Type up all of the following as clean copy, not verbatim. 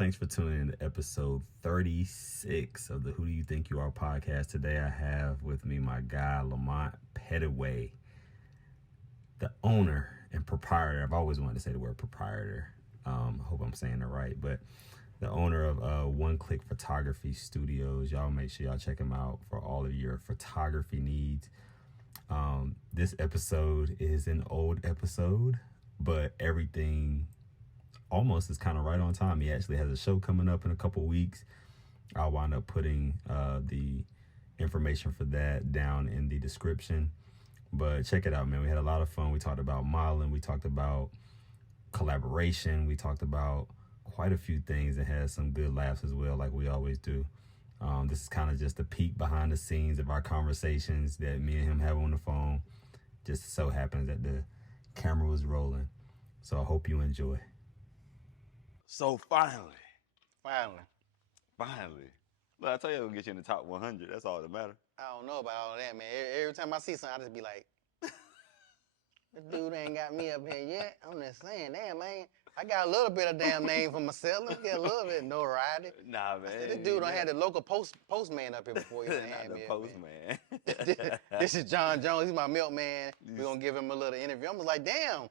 Thanks for tuning in to episode 36 of the Who Do You Think You Are podcast. Today I have with me my guy, Lamont Johnson, the owner and proprietor. I've always wanted to say the word proprietor. I hope I'm saying it right. But the owner of One Click Photography Studios. Y'all make sure y'all check him out for all of your photography needs. This episode is an old episode, but everything almost is kind of right on time. He actually has a show coming up in a couple weeks. I'll wind up putting the information for that down in the description. But check it out, man. We had a lot of fun. We talked about modeling. We talked about collaboration. We talked about quite a few things and had some good laughs as well, like we always do. This is kind of just a peek behind the scenes of our conversations that me and him have on the phone. Just so happens that the camera was rolling. So I hope you enjoy. So finally. Finally. Well, I tell you, I'm gonna get you in the top 100. That's all that matters. I don't know about all that, man. Every time I see something, I just be like, this dude ain't got me up here yet. I'm just saying, damn, man. I got a little bit of damn name for myself. Let's get a little bit of notoriety. Nah, man. This dude done had the local postman up here before you. Not the postman. This is John Jones. He's my milkman. We're going to give him a little interview. I'm just like, damn,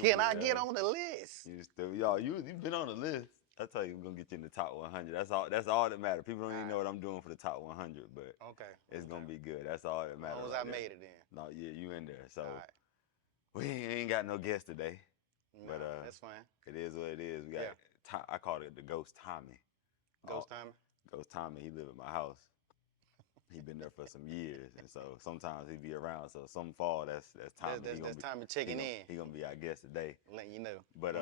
can I get on the list? You stupid. Y'all, you've been on the list. I tell you, we're going to get you in the top 100. That's all that matters. People don't even know what I'm doing for the top 100, but okay, it's going to be good. That's all that matters. As long as I made it in. No, yeah, you in there. So right. We ain't got no guest today. No, but that's fine. It is what it is. We got I call it the Ghost Tommy. Ghost Tommy? Ghost Tommy, he live at my house. He been there for some years, and so sometimes he be around. So some fall, that's Tommy. That's Tommy checking in. He gonna be our guest today. Letting you know. But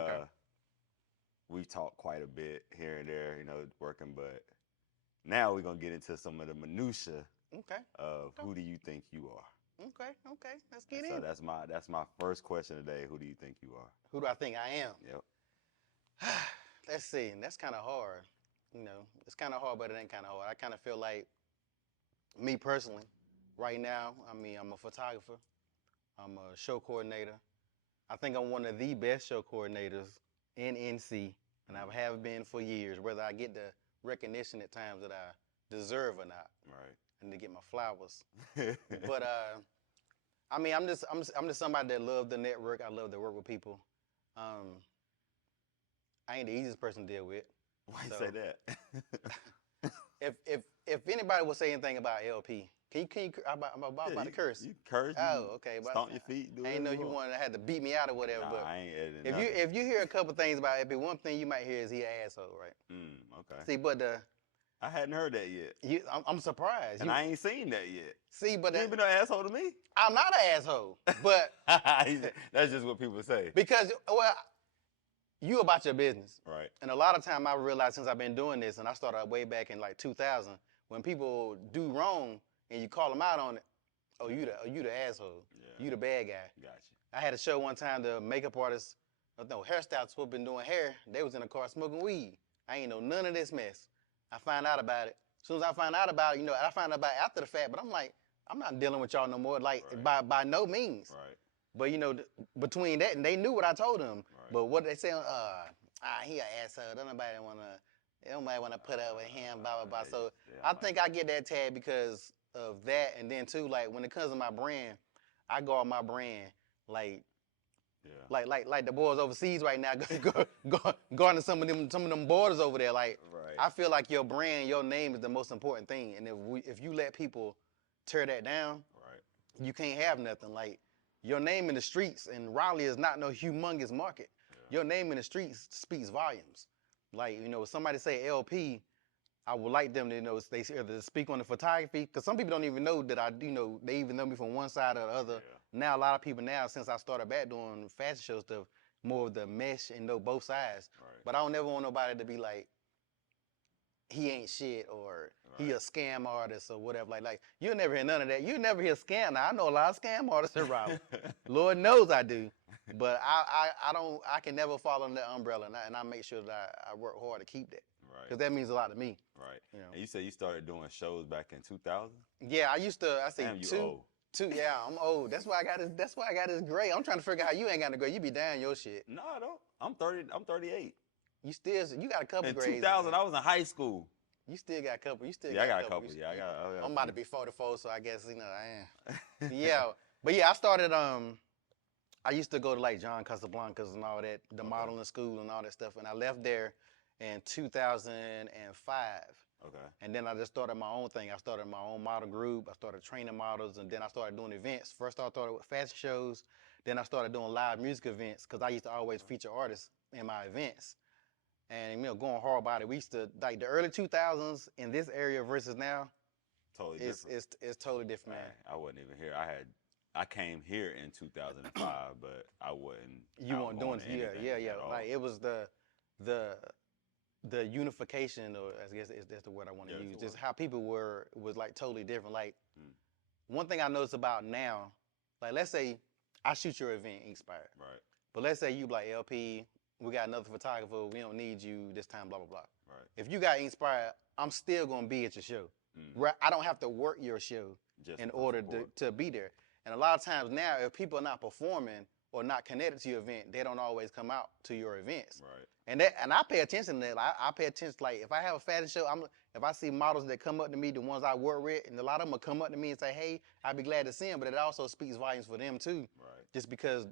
we've talked quite a bit here and there, working. But now we're gonna get into some of the minutia of who do you think you are. Okay, let's get in. So that's my first question today. Who do you think you are? Who do I think I am? Yep. Let's see. That's kind of hard. It's kind of hard, but it ain't kind of hard. I kind of feel like, me personally, right now, I'm a photographer. I'm a show coordinator. I think I'm one of the best show coordinators in NC, and I have been for years, whether I get the recognition at times that I deserve or not. Right. And to get my flowers. But I'm just somebody that love the network. I love to work with people. I ain't the easiest person to deal with. Why you say that? if anybody would say anything about LP, can you I'm about to curse. You curse. Oh, okay. Stomp your feet. I ain't know you wanted to have to beat me out or whatever. Nah, but I ain't editing if you hear a couple things about LP, one thing you might hear is he an asshole, right? Okay. See, but I hadn't heard that yet. I'm surprised. And I ain't seen that yet. See, but you ain't been an asshole to me. I'm not an asshole, but that's just what people say. Because, you about your business. Right. And a lot of time I realized since I've been doing this, and I started way back in like 2000, when people do wrong and you call them out on it, you the asshole. Yeah. You the bad guy. Gotcha. I had a show one time, the makeup artists, hairstylists who have been doing hair, they was in the car smoking weed. I ain't know none of this mess. I find out about it. As soon as I find out about it, I find out about it after the fact, but I'm like, I'm not dealing with y'all no more, by no means. Right. But, between that, and they knew what I told them. Right. But what they say, he an asshole. Don't nobody want to put up with him, blah, blah, blah. So I think I get that tag because of that. And then, too, like, when it comes to my brand, I guard my brand like the boys overseas right now, guarding some of them borders over there. Like, I feel like your brand, your name is the most important thing. And if you let people tear that down, you can't have nothing. Like, your name in the streets, and Raleigh is not no humongous market. Yeah. Your name in the streets speaks volumes. Like, if somebody say LP, I would like them to, they either speak on the photography, because some people don't even know that they even know me from one side or the other. Yeah. Now, a lot of people now, since I started back doing fashion show stuff, more of the mesh and know both sides. Right. But I don't never want nobody to be like, he ain't shit, or he a scam artist, or whatever. Like you'll never hear none of that. You never hear scam. Now I know a lot of scam artists in Raleigh. Lord knows I do. But I can never fall under that umbrella, and I make sure that I work hard to keep that. Right. Because that means a lot to me. Right. And you said you started doing shows back in 2000? Yeah, I used to. I say Damn, you two. Old. Yeah, I'm old. That's why I got this gray. I'm trying to figure out how you ain't got no gray. You be down your shit. No, I don't. I'm 30. I'm 38. you got a couple In grades. 2000, I was in high school. You still got a couple. I got a couple. Yeah, I got. I'm about to be 44, so I guess I am. Yeah, but yeah, I started. I used to go to like John Casablancas and all that, the modeling school and all that stuff, and I left there in 2005. Okay. And then I just started my own thing. I started my own model group. I started training models, and then I started doing events. First, I started with fashion shows. Then I started doing live music events because I used to always feature artists in my events. And going hard about it. We used to like the early 2000s in this area versus now. Totally different. It's totally different, man. I wasn't even here. I came here in 2005, but I wasn't. You weren't doing it. Yeah. Like it was the unification, or I guess that's the word I want to use. Just how people was like totally different. Like one thing I noticed about now, like let's say I shoot your event, Inkspired. Right. But let's say you like LP, we got another photographer, we don't need you this time, blah blah blah. Right. If you got Inkspired, I'm still gonna be at your show. Right? I don't have to work your show in order to be there. And a lot of times now, if people are not performing or not connected to your event, they don't always come out to your events. Right. And I pay attention to that. I pay attention, like if I have a fashion show, if I see models that come up to me, the ones I work with, and a lot of them will come up to me and say, hey, I'd be glad to see them, but it also speaks volumes for them too. Right. Just because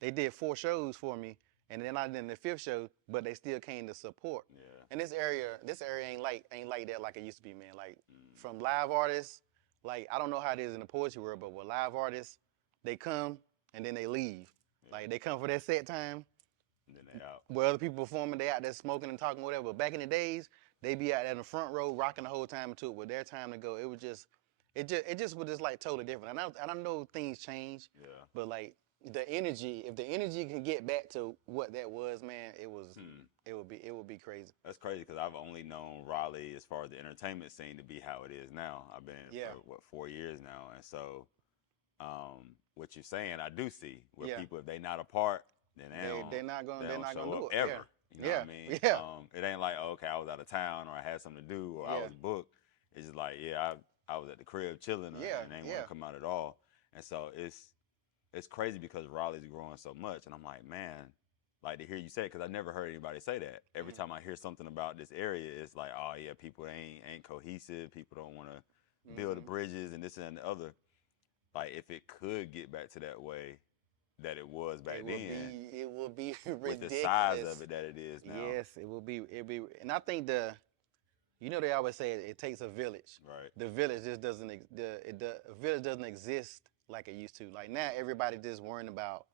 they did 4 shows for me, and then I did the 5th show, but they still came to support. Yeah. And this area ain't like that like it used to be, man. Like from live artists, like I don't know how it is in the poetry world, but with live artists, they come and then they leave. Yeah. Like they come for their set time. And then they out. Where other people performing, they out there smoking and talking, whatever. But back in the days, they be out there in the front row, rocking the whole time until it was their time to go. It was just was just like totally different. And I know things change. Yeah. But like the energy, if the energy can get back to what that was, man, it would be crazy. That's crazy because I've only known Raleigh as far as the entertainment scene to be how it is now. I've been in for 4 years now, and so what you're saying, I do see where people, if they not a part, then they're not gonna do it ever. Yeah. You know what I mean? Yeah. It ain't like, okay, I was out of town or I had something to do or I was booked. It's just like, I was at the crib chilling and they didn't want to come out at all. And so it's crazy because Raleigh's growing so much, and I'm like, man, like to hear you say it, because I never heard anybody say that. Every time I hear something about this area, it's like, oh yeah, people ain't cohesive. People don't want to build the bridges and this and the other. Like if it could get back to that way that it was back then, it would be ridiculous. With the size of it that it is now. Yes, it will be. And I think they always say it takes a village. Right. The village just doesn't. The village doesn't exist like it used to. Like now, everybody just worrying about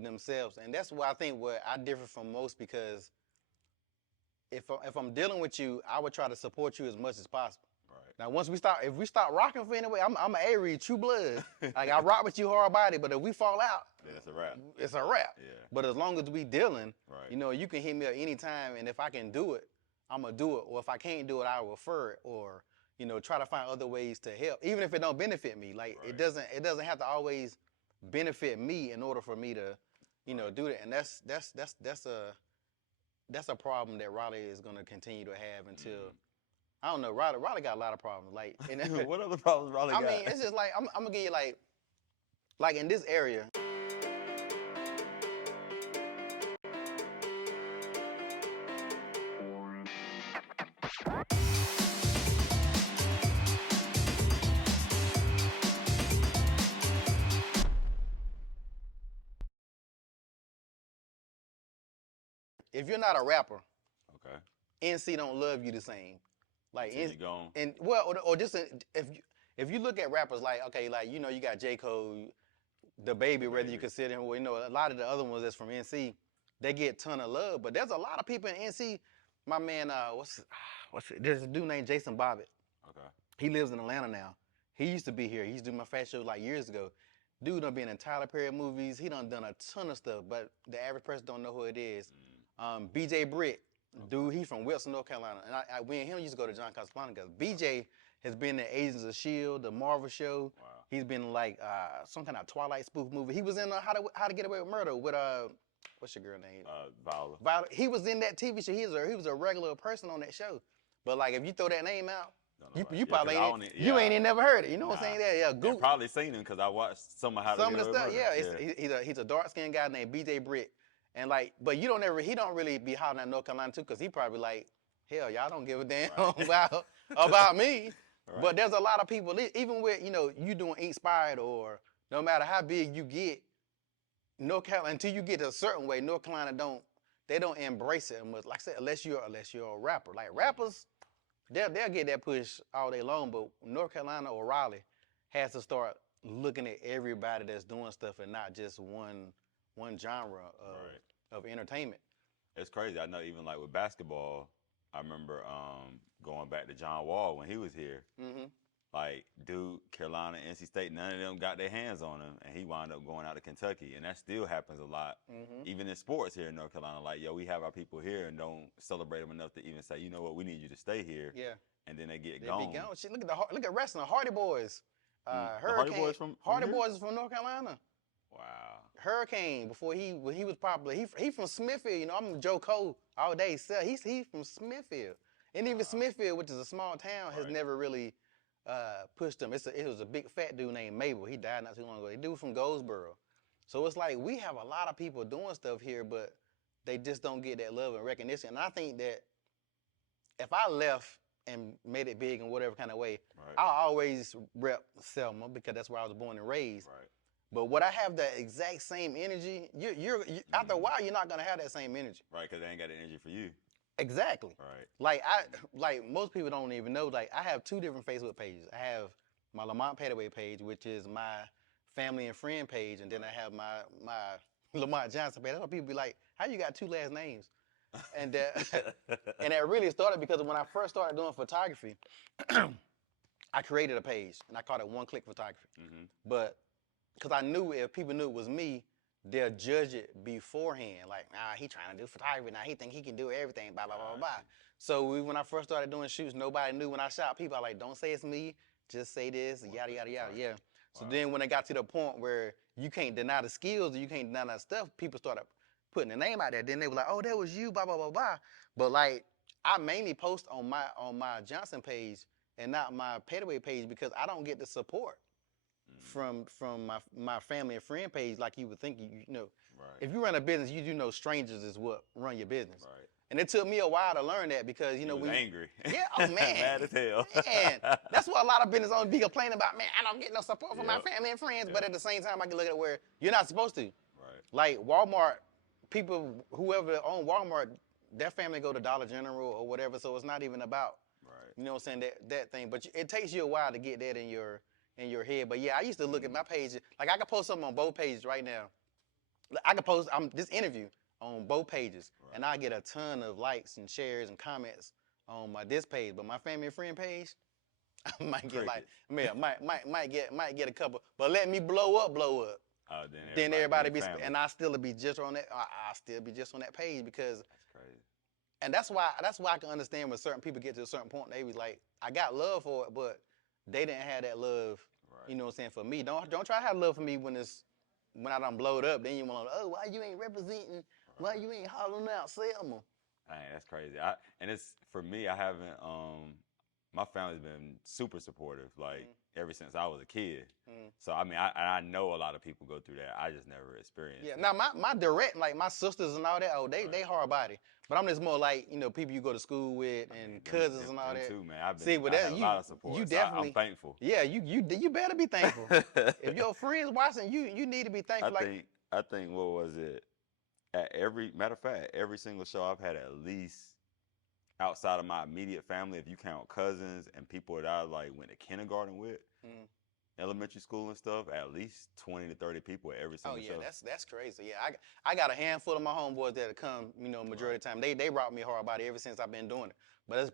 themselves, and that's why I think where I differ from most, because if I'm dealing with you, I would try to support you as much as possible. Right. Now, if we start rocking for anyway, I'm an Aries, true blood. Like I rock with you hard body, but if we fall out, then it's a wrap. It's a wrap. Yeah. But as long as we dealing, right. You can hit me up anytime, and if I can do it, I'm gonna do it. Or if I can't do it, I'll refer it, or try to find other ways to help, even if it don't benefit me. Like right. it doesn't have to always benefit me in order for me to, do that. And that's a problem that Raleigh is gonna continue to have until. I don't know. Raleigh got a lot of problems. Like, what other problems Raleigh got? I mean, it's just like I'm gonna give you like in this area. If you're not a rapper, okay, NC don't love you the same. Like, or just if you look at rappers like, okay, like you got J. Cole, the Baby, whether you consider him, a lot of the other ones that's from NC, they get a ton of love. But there's a lot of people in NC. My man, there's a dude named Jason Bobbitt. Okay. He lives in Atlanta now. He used to be here. He used to do my fashion show like years ago. Dude done been in Tyler Perry movies. He done a ton of stuff, but the average person don't know who it is. BJ Britt. Dude, he's from Wilson, North Carolina. And we and him used to go to John Casablanca. BJ has been in Agents of S.H.I.E.L.D., the Marvel show. Wow. He's been like some kind of Twilight spoof movie. He was in How to Get Away with Murder with, what's your girl name? Viola. He was in that TV show. He was a regular person on that show. But like, if you throw that name out, you probably ain't even never heard it. You know what I'm saying? Yeah, I've probably seen him because I watched some of How to Get Away with Murder. Yeah, he's a dark-skinned guy named BJ Britt. And like, but he don't really be hollering at North Carolina too, because he probably like, hell, y'all don't give a damn about me. Right. But there's a lot of people, even with, you doing Inkspired, or no matter how big you get, North Carolina, until you get a certain way, North Carolina don't embrace it much. Like I said, unless you're a rapper. Like rappers, they'll get that push all day long, but North Carolina or Raleigh has to start looking at everybody that's doing stuff and not just one genre of entertainment. It's crazy. I know even like with basketball, I remember going back to John Wall when he was here. Mm-hmm. Like, Duke, Carolina, NC State, none of them got their hands on him, and he wound up going out to Kentucky. And that still happens a lot, even in sports here in North Carolina. Like, yo, we have our people here and don't celebrate them enough to even say, you know what, we need you to stay here. Yeah. And then they get gone. Be gone. Shit, look at wrestling, Hardy Boys. Hurricane. Hardy Boys is from North Carolina. Wow. Hurricane, before he was popular. He from Smithfield. I'm Joe Cole all day. So he's from Smithfield. And even Smithfield, which is a small town, has never really pushed him. It was a big fat dude named Mabel. He died not too long ago. The dude from Goldsboro. So it's like we have a lot of people doing stuff here, but they just don't get that love and recognition. And I think that if I left and made it big in whatever kind of way, I'll always rep Selma because that's where I was born and raised. Right. But would I have that exact same energy? You're after a while, you're not gonna have that same energy. Right, because they ain't got the energy for you. Exactly. Right. Like most people don't even know. Like I have 2 different Facebook pages. I have my Lamont Pettaway page, which is my family and friend page, and then I have my Lamont Johnson page. That's why people be like, "How you got 2 last names?" And and that really started because when I first started doing photography, I created a page and I called it One Click Photography. Mm-hmm. But because I knew if people knew it was me, they'll judge it beforehand. Like, he trying to do photography now. He think he can do everything, blah, blah, blah, blah. So when I first started doing shoots, nobody knew when I shot people. I like, don't say it's me. Just say this, yada, yada, yada. Yeah. So then when it got to the point where you can't deny the skills or you can't deny that stuff, people started putting the name out there. Then they were like, oh, that was you, blah, blah, blah, blah. But like, I mainly post on my Johnson page and not my Pettaway page because I don't get the support from my family and friend page like you would think. If you run a business, you do know strangers is what run your business. Right. And it took me a while to learn that because we angry. Yeah, oh man, mad as hell. Man, that's what a lot of business owners be complaining about. Man, I don't get no support from my family and friends. But at the same time, I can look at it where you're not supposed to. Right. Like Walmart, people whoever own Walmart, their family go to Dollar General or whatever. So it's not even about you know what I'm saying that thing. But it takes you a while to get that in your head. But yeah, I used to look at my page. Like I can post something on both pages right now. I can post this interview on both pages, and I get a ton of likes and shares and comments on this page. But my family and friend page, I might get might get a couple. But let me blow up. Then everybody be, and I still be just on that. I still be just on that page because that's crazy. And that's why I can understand when certain people get to a certain point, they be like, I got love for it, but they didn't have that love. You know what I'm saying, for me. Don't try to have love for me when I done blowed up. Then you want to, why you ain't representing? Why you ain't hollering out Selma? Dang, that's crazy. And it's for me. I haven't. My family's been super supportive, like ever since I was a kid. So I mean, I know a lot of people go through that. I just never experienced. Yeah. Now my direct, like my sisters and all that, they hard body. But I'm just more like people you go to school with and cousins and all that. Too, man. I had a lot of support. You definitely. I'm thankful. Yeah, you better be thankful. If your friends watching, you need to be thankful. I think what was it? Matter of fact, every single show I've had at least outside of my immediate family, if you count cousins and people that I like went to kindergarten with, elementary school and stuff, at least 20 to 30 people at every single show. Oh yeah, that's crazy. Yeah, I got a handful of my homeboys that come, majority of the time. They rock me hard about it ever since I've been doing it. But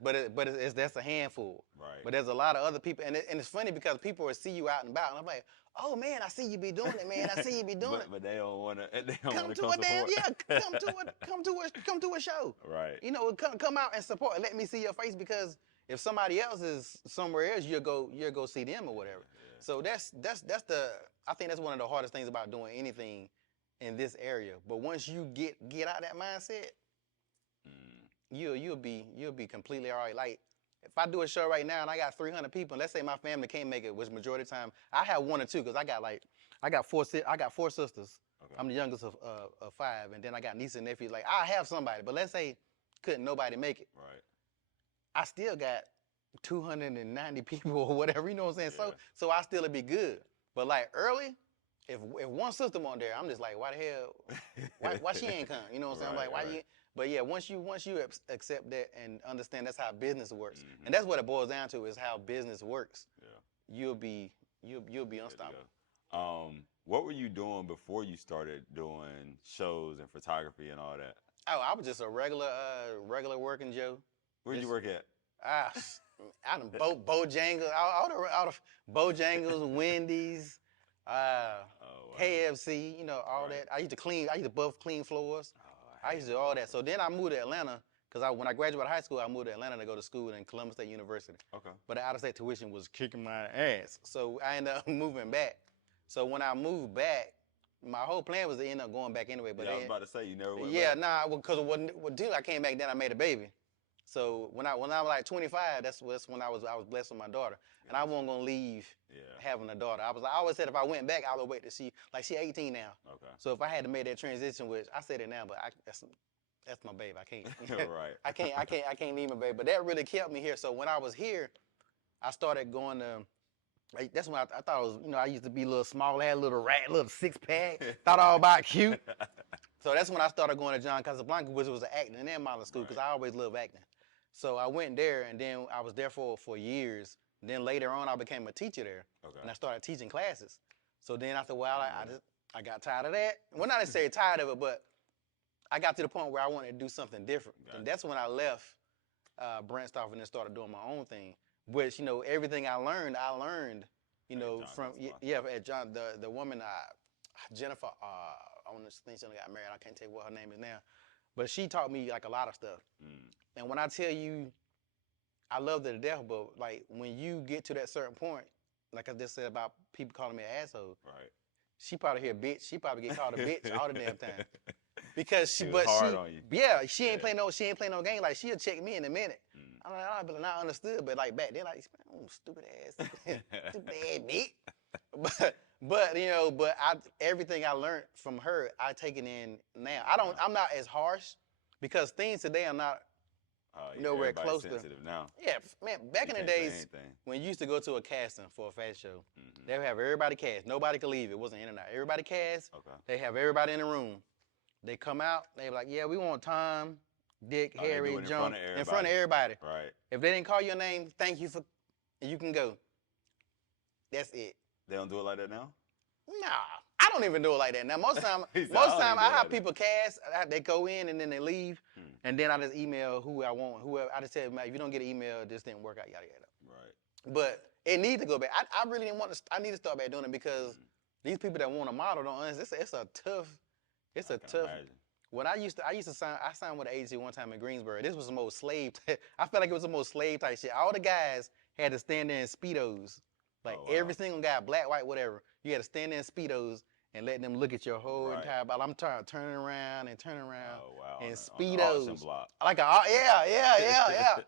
that's a handful. Right. But there's a lot of other people, and it's funny because people will see you out and about, and I'm like, oh man, I see you be doing it, man. I see you be doing it. But they don't want to. Come to a damn come to a show. Right. Come out and support. And let me see your face because if somebody else is somewhere else, you'll go see them or whatever. Yeah. So I think that's one of the hardest things about doing anything in this area. But once you get out of that mindset, you'll be completely all right. Like if I do a show right now and I got 300 people, and let's say my family can't make it, which majority of the time I have 1 or 2 because I got 4 sisters. Okay. I'm the youngest of 5, and then I got nieces and nephews. Like, I have somebody, but let's say couldn't nobody make it. Right. I still got 290 people or whatever, you know what I'm saying? Yeah. So I still be good. But like early, if one system on there, I'm just like, why the hell, why she ain't come? You know what I'm saying? I'm like, why you? But yeah, once you accept that and understand that's how business works, and that's what it boils down to is how business works. Yeah. You'll be unstoppable. What were you doing before you started doing shows and photography and all that? Oh, I was just a regular working Joe. Where'd you work at? Out of Bojangles, out of Bojangles, Wendy's, KFC, you know, all that. I used to buff clean floors. I used to do all that. So then I moved to Atlanta because when I graduated high school, I moved to Atlanta to go to school in Columbus State University. Okay. But the out-of-state tuition was kicking my ass. So I ended up moving back. So when I moved back, my whole plan was to end up going back anyway. But I was about to say, you never went back. Yeah, because I came back, then I made a baby. So when I was like 25, that's when I was blessed with my daughter, and I wasn't gonna leave having a daughter. I always said if I went back, I would wait to see. Like she 18 now. Okay. So if I had to make that transition, which I said it now, but that's my baby. I can't. Right. I can't leave my baby. But that really kept me here. So when I was here, I started going to. Like, that's when I thought it was, you know, I used to be a little small, had a little rat, little 6-pack, thought all about cute. So that's when I started going to John Casablanca, which was an acting and modeling school, because I always loved acting. So I went there, and then I was there for years. And then later on, I became a teacher there, and I started teaching classes. So then after a while, I got tired of that. Well, not necessarily tired of it, but I got to the point where I wanted to do something different. And that's when I left Brentstoff and then started doing my own thing. Which, you know, everything I learned, you know, from at John, the woman, Jennifer, I want to think she got married. I can't tell you what her name is now, but she taught me like a lot of stuff. And when I tell you, I loved it to death. But like when you get to that certain point, like I just said about people calling me an asshole, right? She probably hear bitch. She probably get called a bitch all the damn time. Because she ain't playing no game. Like she'll check me in a minute. I'll be like, not understood, but like back then, like, oh, stupid ass bitch. But you know, everything I learned from her, I take it in now. I'm not as harsh because things today are not nowhere close to. Now. Yeah, man. Back in the days when you used to go to a casting for a fashion show, they would have everybody cast. Nobody could leave. It wasn't in and out. Everybody cast. Okay. They have everybody in the room. They come out. They be like, yeah, we want Tom, Dick, Harry, John, in front of everybody. Right. If they didn't call your name, thank you you can go. That's it. They don't do it like that now? Nah, I don't even do it like that now. Most time I have people cast, they go in and then they leave, and then I just email who I want. Whoever I just said, if you don't get an email, this didn't work out, yada yada. Right. But it needs to go back. I really didn't want to. I need to start back doing it because these people that want to model don't understand. It's a tough. It's a tough. Imagine. When I used to signed with an agency one time in Greensboro. This was the most slave. I felt like it was the most slave type shit. All the guys had to stand there in Speedos. Like every single guy, black, white, whatever. You had to stand there in Speedos and let them look at your whole entire body. I'm turning around and turning around in Speedos. Like yeah.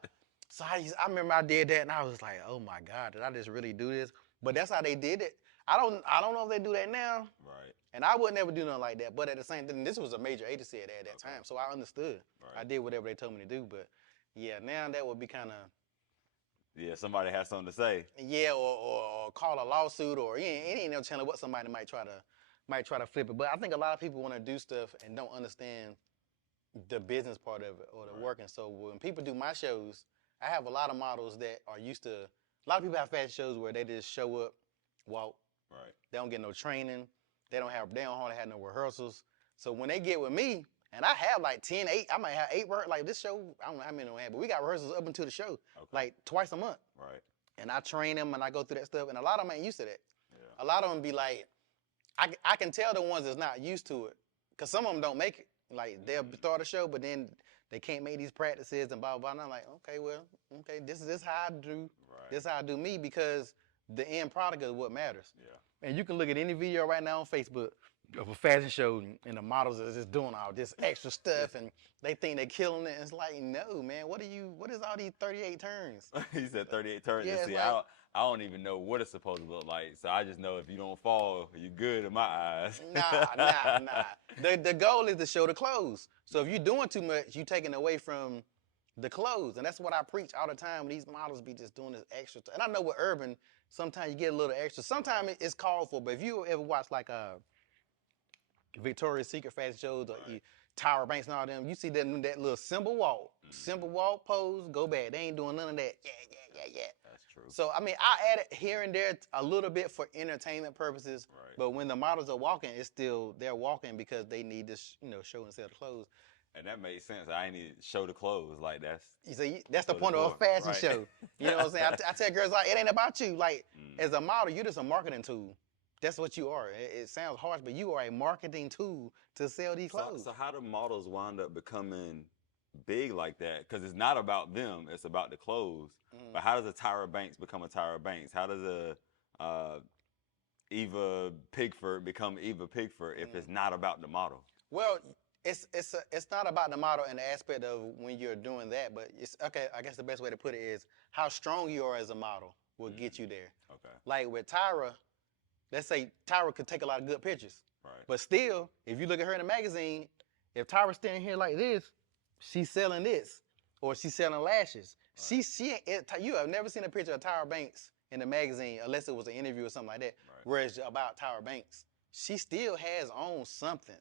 So I remember I did that and I was like, oh my God, did I just really do this? But that's how they did it. I don't know if they do that now. Right. And I would never do nothing like that. But at the same time, this was a major agency at that time. So I understood. Right. I did whatever they told me to do. But yeah, now that would be kind of. Yeah, somebody has something to say. Yeah, or call a lawsuit, or it ain't no telling what somebody might try to flip it. But I think a lot of people want to do stuff and don't understand the business part of it or the working. So when people do my shows, I have a lot of models that are used to. A lot of people have fashion shows where they just show up, walk. Right. They don't get no training. They don't hardly have no rehearsals. So when they get with me, and I have like 8, I might have 8 like this show, I don't know how many I have, but we got rehearsals up until the show, like twice a month. Right. And I train them and I go through that stuff, and a lot of them ain't used to that. Yeah. A lot of them be like, I can tell the ones that's not used to it, because some of them don't make it. Like they'll start a show, but then they can't make these practices and blah, blah, blah. And I'm like, okay, this is how I do, this is how I do me, because the end product is what matters. Yeah. And you can look at any video right now on Facebook. of a fashion show, and the models are just doing all this extra stuff, and they think they're killing it. It's like, no, man, what is all these 38 turns? He said 38 turns. Yeah, See, like, I don't even know what it's supposed to look like. So I just know if you don't fall, you're good in my eyes. Nah. The goal is to show the clothes. So if you're doing too much, you're taking away from the clothes. And that's what I preach all the time. These models be just doing this extra. And I know with urban, sometimes you get a little extra. Sometimes it's called for. But if you ever watch like Victoria's Secret fashion shows or Tyra Banks and all them, you see that little simple walk. Simple walk, pose, go back. They ain't doing none of that. Yeah. That's true. So, I mean, I add it here and there a little bit for entertainment purposes. Right. But when the models are walking, it's still, they're walking because they need to, show and sell the clothes. And that makes sense. I ain't need to show the clothes. Like, that's the point of a fashion show. You know what I'm saying? I tell girls, like, it ain't about you. Like, as a model, you're just a marketing tool. That's what you are. It sounds harsh, but you are a marketing tool to sell these clothes. So how do models wind up becoming big like that? Because it's not about them, it's about the clothes. But how does a Tyra Banks become a Tyra Banks? How does a Eva Pigford become Eva Pigford if it's not about the model? Well, it's not about the model in the aspect of when you're doing that, but it's okay. I guess the best way to put it is how strong you are as a model will get you there. Okay. Like with Tyra, let's say Tyra could take a lot of good pictures. Right. But still, if you look at her in the magazine, if Tyra's standing here like this, she's selling this, or she's selling lashes. Right. You have never seen a picture of Tyra Banks in the magazine unless it was an interview or something like that, where it's about Tyra Banks. She still has on something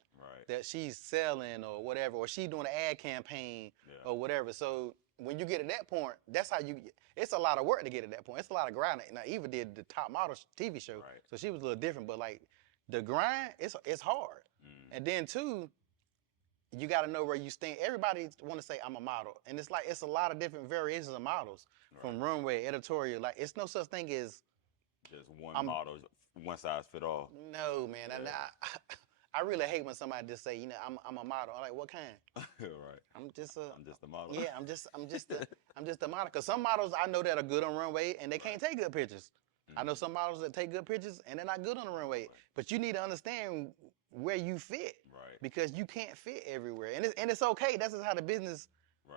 that she's selling or whatever, or she's doing an ad campaign or whatever. So when you get to that point, that's how it's a lot of work to get to that point. It's a lot of grinding. Now, Eva did the Top Model TV show, so she was a little different, but like the grind, it's hard. And then too, you got to know where you stand. Everybody want to say I'm a model, and it's like it's a lot of different variations of models, from runway, editorial. Like it's no such thing as just one model, one size fit all. No, man. And I really hate when somebody just say, I'm a model. I'm like, what kind? Right. I'm just a model. Yeah, I'm just a model. Because some models I know that are good on runway and they can't take good pictures. I know some models that take good pictures and they're not good on the runway. But you need to understand where you fit, because you can't fit everywhere, and it's okay. That's just how the business.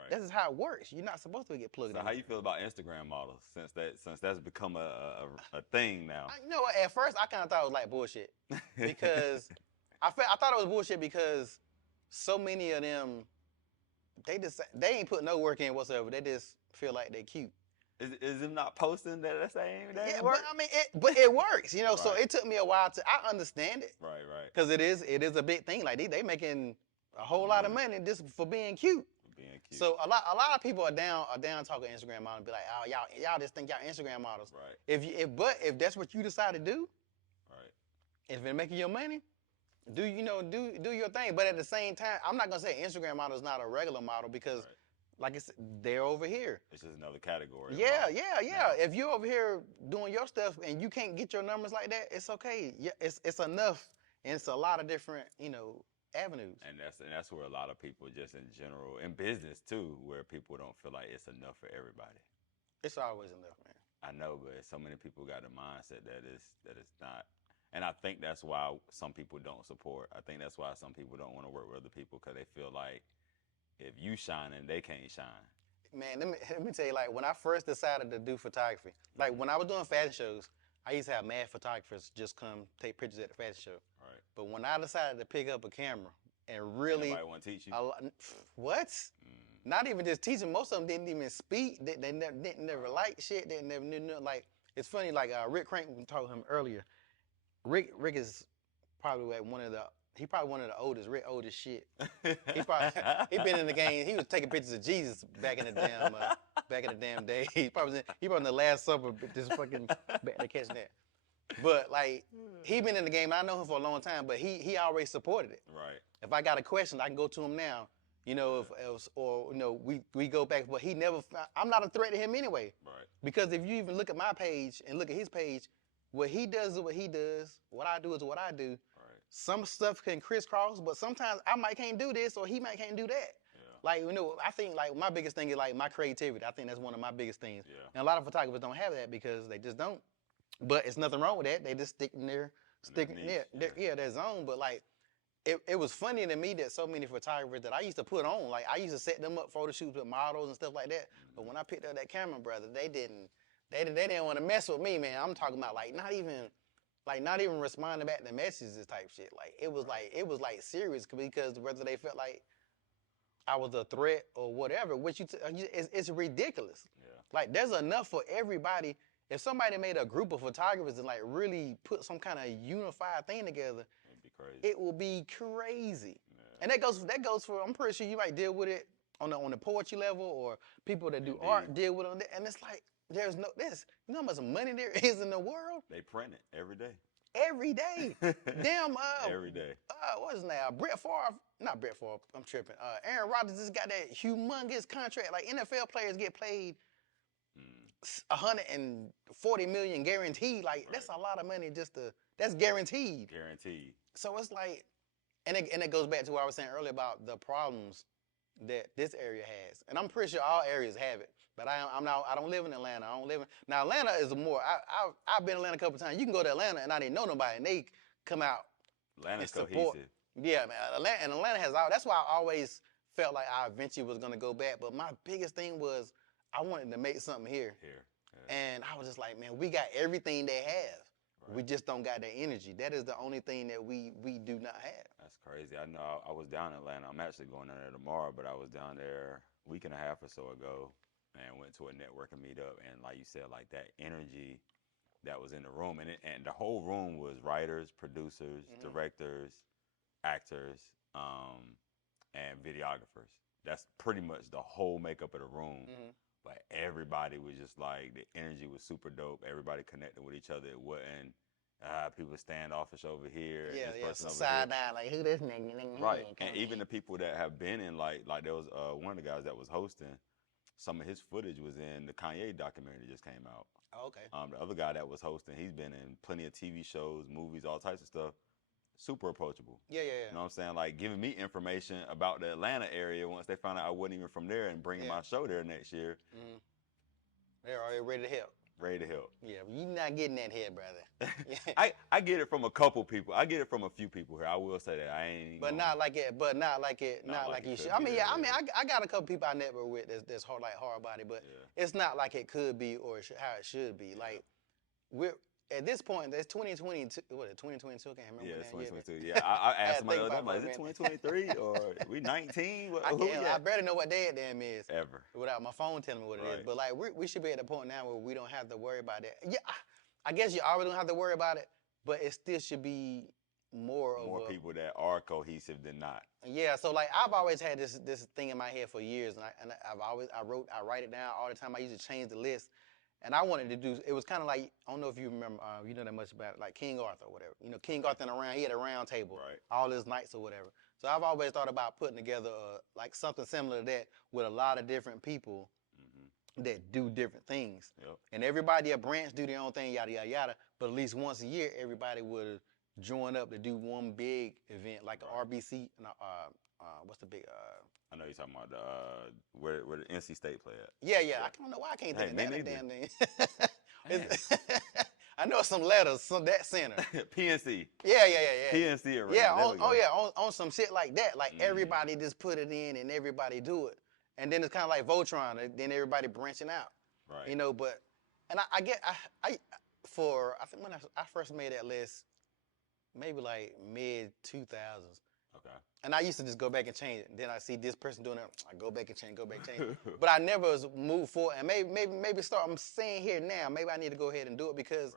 This is how it works. You're not supposed to get plugged in. So how you feel about Instagram models since that's become a thing now? You know what? At first, I kind of thought it was like bullshit because I thought it was bullshit because so many of them they ain't put no work in whatsoever. They just feel like they're cute. Is them not posting that same? Yeah, but I mean, it works. So it took me a while I understand it. Right. Because it is a big thing. Like they making a whole lot of money just for being cute. So a lot of people are down talking Instagram models and be like, oh, y'all just think y'all Instagram models. Right. If that's what you decide to do, if it's making your money, do your thing. But at the same time, I'm not gonna say Instagram model is not a regular model because, like I said, they're over here. It's just another category. Yeah. If you're over here doing your stuff and you can't get your numbers like that, it's okay. Yeah, it's enough, and it's a lot of different avenues. And that's where a lot of people just in general, in business too, where people don't feel like it's enough for everybody. It's always enough, man. I know, but so many people got the mindset that it's not. And I think that's why some people don't support. I think that's why some people don't want to work with other people, because they feel like if you shining, they can't shine. Man, let me tell you, like when I first decided to do photography, like when I was doing fashion shows, I used to have mad photographers just come take pictures at the fashion show. Right. But when I decided to pick up a camera and really, nobody want to teach you. What? Not even just teaching. Most of them didn't even speak. They never like shit. They never knew. Like it's funny. Like Rick Crank, we talked to him earlier. Rick is probably like one of the oldest. Rick old as shit. He been in the game. He was taking pictures of Jesus back in the damn day. He probably in the Last Supper. Just fucking back to catching that. But like he been in the game. I know him for a long time. But he always supported it. Right. If I got a question, I can go to him now. We go back. But he never. I'm not a threat to him anyway. Right. Because if you even look at my page and look at his page. What he does is what he does. What I do is what I do. Right. Some stuff can crisscross, but sometimes I might can't do this or he might can't do that. Yeah. Like, I think like my biggest thing is like my creativity. I think that's one of my biggest things. Yeah. And a lot of photographers don't have that because they just don't. But it's nothing wrong with that. They just stick in their sticking, their zone. But like, it was funny to me that so many photographers that I used to put on, like I used to set them up photo shoots with models and stuff like that. But when I picked up that camera, brother, they didn't want to mess with me, man. I'm talking about like not even responding back to messages type shit. Like it was like serious because whether they felt like I was a threat or whatever, which it's ridiculous. Yeah. Like there's enough for everybody. If somebody made a group of photographers and like really put some kind of unified thing together, it'd be crazy. It will be crazy. Yeah. And that goes for, I'm pretty sure you might deal with it on the poetry level, or people that do art deal with it. And it's like there's no this. You know how much money there is in the world? They print it every day. Every day. Damn. Every day. What's his name? Brett Favre. Not Brett Favre. I'm tripping. Aaron Rodgers just got that humongous contract. Like NFL players get paid $140 million guaranteed. Like that's a lot of money that's guaranteed. Guaranteed. So it's like, and it goes back to what I was saying earlier about the problems that this area has. And I'm pretty sure all areas have it. But I don't live in Atlanta. Now Atlanta is more. I've been to Atlanta a couple times. You can go to Atlanta and I didn't know nobody, and they come out. Atlanta's and support. Cohesive. Yeah, man. Atlanta has all. That's why I always felt like I eventually was gonna go back. But my biggest thing was I wanted to make something here. Yeah. And I was just like, man, we got everything they have. Right. We just don't got that energy. That is the only thing that we do not have. That's crazy. I know I was down in Atlanta. I'm actually going down there tomorrow, but I was down there a week and a half or so ago and went to a networking meetup. And like you said, like that energy that was in the room. And the whole room was writers, producers, directors, actors, and videographers. That's pretty much the whole makeup of the room. But everybody was just like, the energy was super dope. Everybody connected with each other. It wasn't people standoffish over here. Yeah, and this person over side here. eye, like who this nigga? Right, and even the people that have been in, like there was one of the guys that was hosting. Some of his footage was in the Kanye documentary that just came out. Oh, okay. The other guy that was hosting, he's been in plenty of TV shows, movies, all types of stuff. Super approachable. Yeah. You know what I'm saying? Like giving me information about the Atlanta area once they found out I wasn't even from there, and bringing my show there next year. They're already ready to help. Ready to help. Yeah, but you're not getting that here, brother. I get it from a couple people. I get it from a few people here. I will say that. I ain't. But not like it. Not like you should. I mean, I got a couple people I network with that's hard body, but it's not like it could be or how it should be. Like we're at this point. That's 2022. What is it? 2022? I can't remember. Yeah, it's 2022. Yeah, I asked somebody the other day, I'm like, is it 2023 or we 19? I barely know what day it damn is. Ever. Without my phone telling me what it is. But like we should be at the point now where we don't have to worry about that. Yeah, I guess you already don't have to worry about it, but it still should be more people that are cohesive than not. Yeah, so like I've always had this thing in my head for years, and I write it down all the time. I used to change the list. And I wanted to do, it was kind of like, I don't know if you remember, you know that much about it, like King Arthur or whatever. You know, King Arthur he had a round table, all his knights or whatever. So I've always thought about putting together like something similar to that with a lot of different people that do different things. Yep. And everybody a branch do their own thing, yada, yada, yada. But at least once a year, everybody would join up to do one big event, like a RBC, what's the big... I know you're talking about where the NC State play at. Yeah. I don't know why I can't think of that damn thing. I know some letters, that center. PNC. Yeah. PNC arena. Yeah, on some shit like that. Like everybody just put it in and everybody do it. And then it's kind of like Voltron, and then everybody branching out. Right. You know, but, and I think when I first made that list, maybe like mid-2000s. Okay. And I used to just go back and change it. Then I see this person doing it, I go back and change. But I never moved forward. And maybe start, I'm saying here now, maybe I need to go ahead and do it because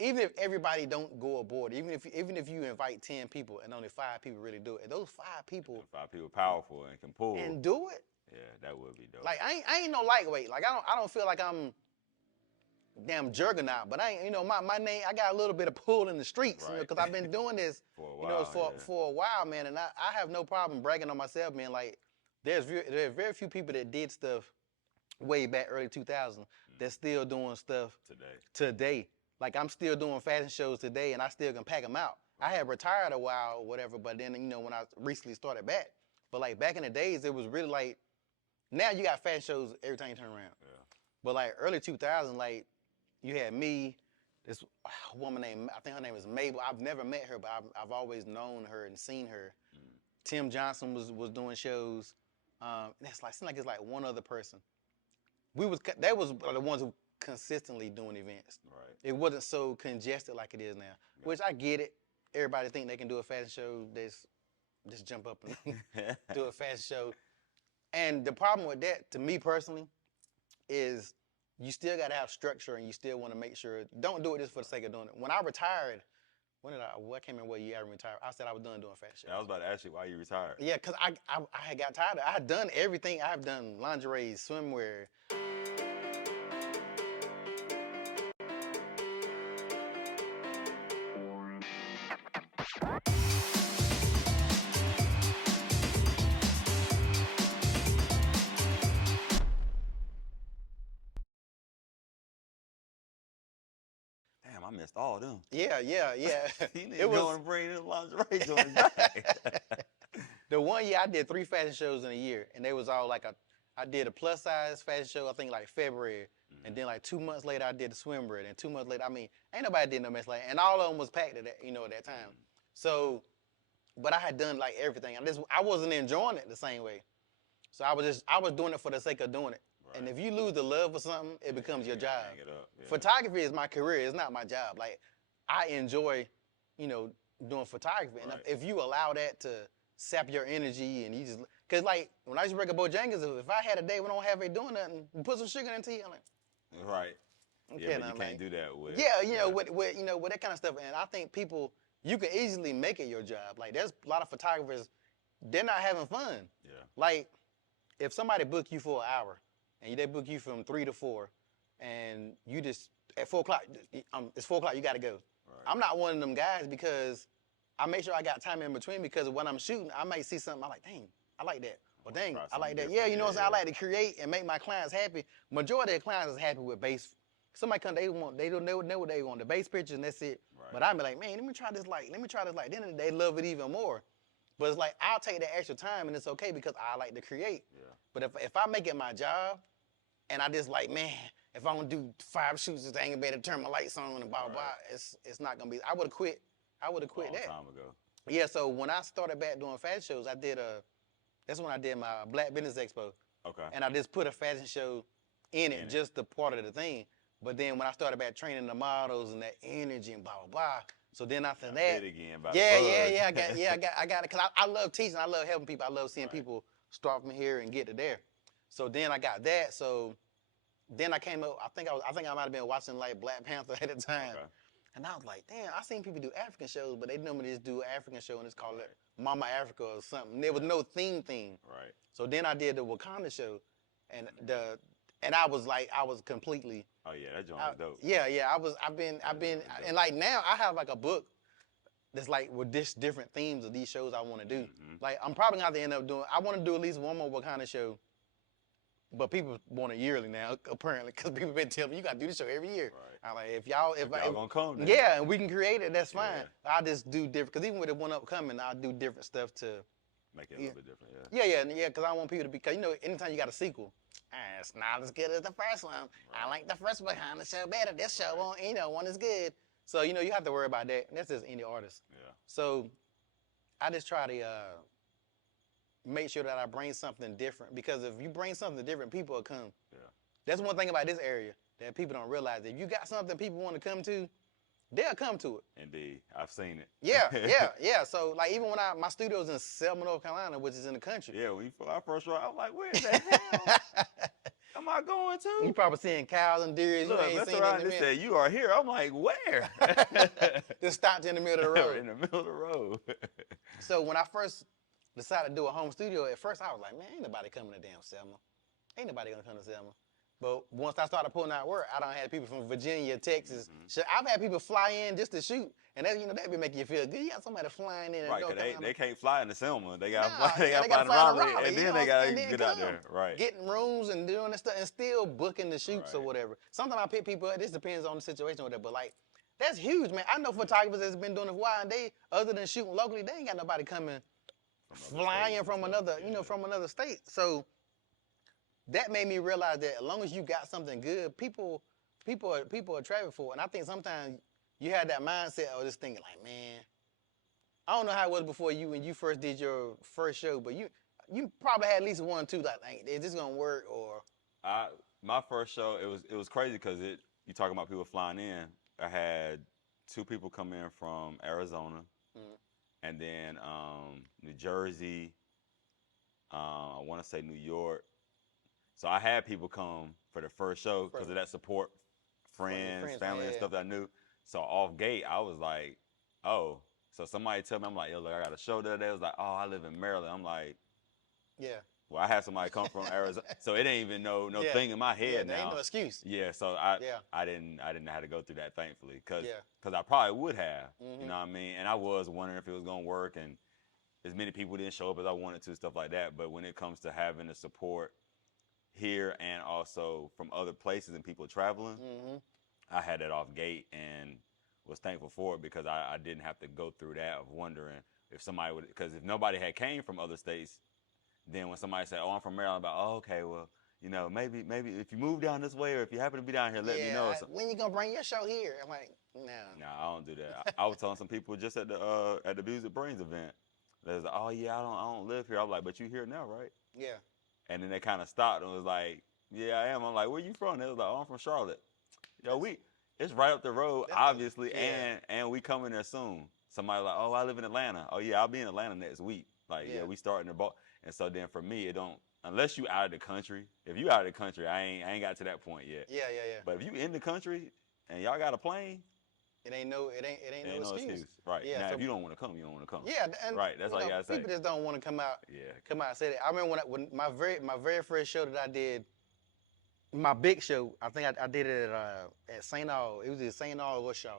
even if everybody don't go aboard, even if you invite 10 people and only 5 people really do it, and those 5 people... 5 people powerful and can pull. And do it. Yeah, that would be dope. Like, I ain't no lightweight. Like, I don't feel like I'm damn juggernaut, but I ain't, my name, I got a little bit of pull in the streets, because I've been doing this, for a while, for a while, man, and I have no problem bragging on myself, man. Like, there's very few people that did stuff way back early 2000 that's still doing stuff today. Like, I'm still doing fashion shows today, and I still can pack them out. I had retired a while or whatever, but then, when I recently started back, but like back in the days, it was really like, now you got fashion shows every time you turn around. Yeah. But like early 2000, like, you had me, this woman named, I think her name is Mabel. I've never met her, but I've always known her and seen her. Tim Johnson was doing shows. And it's like, seemed like it's like one other person. They was the ones who consistently doing events. Right. It wasn't so congested like it is now, which I get it. Everybody think they can do a fashion show. Just jump up and do a fashion show. And the problem with that, to me personally, is you still got to have structure, and you still want to make sure, don't do it just for the sake of doing it. When I retired, I can't remember what year I retired. I said I was done doing fashion shows. I was about to ask you why you retired. Yeah, because I had got tired. I had done everything. I've done lingerie, swimwear. Damn, I missed all of them. Yeah. He need to go and bring the lingerie joints back. The one year I did 3 fashion shows in a year, and they was all like I did a plus size fashion show, I think like February, and then like 2 months later I did the swimwear, and 2 months later, I mean, ain't nobody did no mess like that, and all of them was packed at that, at that time. So, but I had done like everything. I wasn't enjoying it the same way. So I was doing it for the sake of doing it. Right. And if you lose the love for something, it becomes your job. Hang it up. Yeah. Photography is my career. It's not my job. Like, I enjoy, doing photography. And if you allow that to sap your energy, and you just, because like when I used to work at Bojangles, if I had a day when I don't have it doing nothing, put some sugar in tea. I'm like, right. Yeah, but you can't do that with. Yeah, with that kind of stuff. And I think people, you can easily make it your job. Like, there's a lot of photographers, they're not having fun. Yeah. Like, if somebody book you for an hour, and they book you from 3 to 4, and you just, at 4 o'clock, it's 4 o'clock, you got to go. Right. I'm not one of them guys, because I make sure I got time in between, because when I'm shooting, I might see something, I'm like, dang, I like that. Or dang, I like that. Yeah, you know what I'm saying? I like to create and make my clients happy. Majority of the clients is happy with base. Somebody come, they don't know what they want, the base pictures, and that's it. Right. But I be like, man, let me try this light. Then they love it even more. But it's like, I'll take that extra time, and it's okay, because I like to create. Yeah. But if I make it my job, and I just like, man, if I want to do 5 shoots, I ain't better turn my lights on and blah, blah, it's not going to be, I would have quit that. Long time ago. Yeah, so when I started back doing fashion shows, that's when I did my Black Business Expo. Okay. And I just put a fashion show in it, just the part of the thing. But then when I started back training the models and that energy and blah, blah, blah. So then after that, I got it. Because I love teaching. I love helping people. I love seeing people start from here and get to there. So then I got that. So then I came up, I think I might have been watching like Black Panther at the time. Okay. And I was like, damn, I seen people do African shows, but they normally just do an African show, and it's called Mama Africa or something. There was no theme. Right. So then I did the Wakanda show, and I was completely. Oh yeah, that joint was dope. Yeah. I've been, and like now I have like a book that's like with different themes of these shows I want to do. Mm-hmm. Like, I'm probably gonna have to end up doing, I want to do at least one more Wakanda show. But people want it yearly now, apparently, because people been telling me, you got to do the show every year. Right. I'm like, if y'all gonna come then. Yeah, and we can create it, that's fine. Yeah. I'll just do different, because even with the one upcoming, I'll do different stuff to make it a little bit different, Yeah, because I want people to be, because, anytime you got a sequel, it's not as good as the first one. Right. I like the first behind the show better. This show won't, one is good. So, you have to worry about that. That's just indie artists. Yeah. So, I just try to make sure that I bring something different, because if you bring something different, people will come. Yeah. That's one thing about this area that people don't realize. If you got something people want to come to, they'll come to it. Indeed. I've seen it. Yeah. So, like, even when my studio's in Selma, North Carolina, which is in the country. Yeah, when I first arrived, I was like, where the hell am I going to? You probably seeing cows and deer. Look, you ain't seen it. They said, you are here. I'm like, where? Just stopped in the middle of the road. In the middle of the road. So when I first decided to do a home studio, at first I was like, man, ain't nobody coming to damn Selma. Ain't nobody gonna come to Selma. But once I started putting out work, I done had people from Virginia, Texas. Mm-hmm. I've had people fly in just to shoot, and that be making you feel good. You got somebody flying in. Right, because they can't fly into Selma. They got to fly to Raleigh, and then they got to get out there. Right. Getting rooms and doing this stuff, and still booking the shoots or whatever. Sometimes I pick people up. This depends on the situation or whatever. But like, that's huge, man. I know photographers that's been doing it for a while, and they, other than shooting locally, they ain't got nobody coming, flying from another, from another state. So that made me realize that as long as you got something good, people people are traveling for it. And I think sometimes you have that mindset of just thinking like, man, I don't know how it was before you when you first did your first show, but you probably had at least one or two like, is this gonna work or? My first show, it was crazy because you talking about people flying in. I had 2 people come in from Arizona, and then New Jersey. I want to say New York. So I had people come for the first show because of that support, friends, family, and stuff that I knew. So off gate, I was like, oh. So somebody tell me, I'm like, yo, look, I got a show the other day. I was like, oh, I live in Maryland. I'm like, yeah. Well, I had somebody come from Arizona, so it ain't even no thing in my head now. There ain't no excuse. Yeah, so I didn't have to go through that, thankfully, because I probably would have. You know what I mean? And I was wondering if it was gonna work, and as many people didn't show up as I wanted to, stuff like that. But when it comes to having the support here and also from other places and people traveling, I had that off gate and was thankful for it because I didn't have to go through that of wondering if somebody would, because if nobody had came from other states, then when somebody said, oh, I'm from Maryland, I'm like, oh, okay, well, you know, maybe if you move down this way or if you happen to be down here, let me know. When you gonna bring your show here? I'm like, no. No, I don't do that. I was telling some people just at the Music Brains event, they was like, oh yeah, I don't live here. I was like, but you here now, right? Yeah. And then they kind of stopped and was like, yeah, I am. I'm like, where you from? They was like, oh, I'm from Charlotte. Yo, it's right up the road, obviously, and we coming there soon. Somebody like, oh, I live in Atlanta. Oh yeah, I'll be in Atlanta next week. Like, yeah, we starting the ball. And so then for me, it don't, unless you out of the country. If you out of the country, I ain't got to that point yet. Yeah. But if you in the country and y'all got a plane, it ain't no excuse. Right. Yeah, now, if you don't want to come, you don't want to come. Yeah. And, right. That's all you gotta say. People just don't want to come out. Yeah. Come out and say that. I remember when my very first show that I did, my big show, I think I did it at St. Aug. It was either St. Aug or Shaw.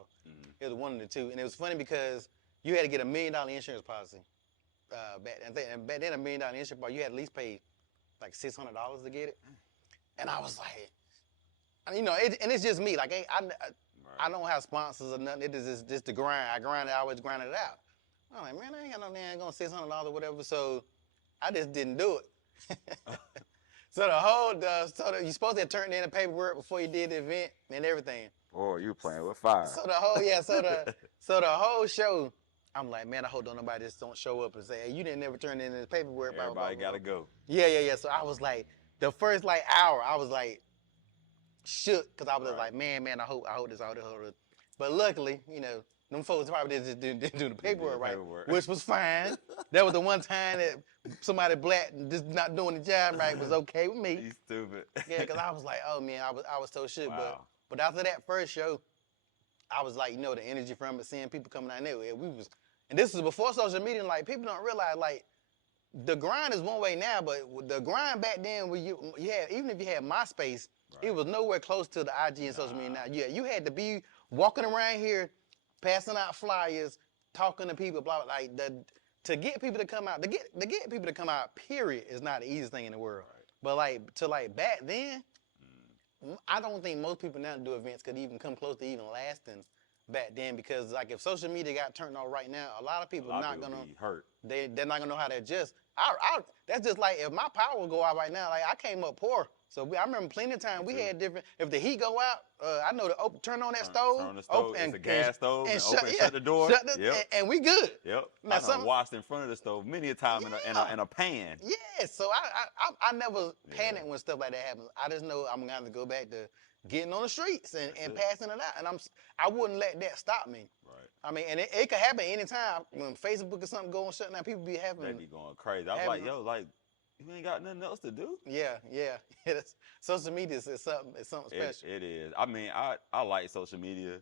It was one of the two. And it was funny because you had to get $1 million insurance policy. Back then, $1 million insurance policy, you had at least pay like $600 to get it. And I was like, you know, and it's just me. Like, I don't have sponsors or nothing. It is just the grind. I always grind it out. I'm like, man, I ain't got no damn going $600 or whatever. So I just didn't do it. So you're supposed to turn in the paperwork before you did the event and everything. Oh, you playing with fire. So the whole show, I'm like, man, I hope nobody just don't show up and say, hey, you didn't never turn in the paperwork. Everybody gotta go. Yeah. So I was like, the first hour, I was like shook because I was like, man, I hope this. But luckily, you know, them folks probably didn't do the paperwork right, which was fine. That was the one time that somebody black just not doing the job right was okay with me. You stupid. Yeah, because I was like, oh man, I was so shook. Wow. But after that first show, I was like, you know, the energy from it, seeing people coming out there, and this was before social media. Like, people don't realize, like, the grind is one way now, but the grind back then, when you had, even if you had MySpace, it was nowhere close to the IG and social media now. Yeah, you had to be walking around here, passing out flyers, talking to people, blah, blah, like, to get people to come out, to get people to come out, period, is not the easiest thing in the world. Right. But back then, I don't think most people now do events could even come close to even lasting back then, because like if social media got turned on right now, a lot of people not gonna be hurt. They're not gonna know how to adjust. That's just like if my power would go out right now. Like, I came up poor, so I remember plenty of time we had different. If the heat go out, I know to turn on that stove. Turn on the stove. It's a gas stove. And shut the door. And we good. Yep. Now, I washed in front of the stove many a time in a pan. Yeah. So I never panic when stuff like that happens. I just know I'm gonna have to go back to getting on the streets and passing it out, and I wouldn't let that stop me. Right. I mean, and it could happen anytime when Facebook or something go on shut down. People be having. They be going crazy. I was like, yo, like, you ain't got nothing else to do. Yeah. Social media is something special. It is. I mean, I like social media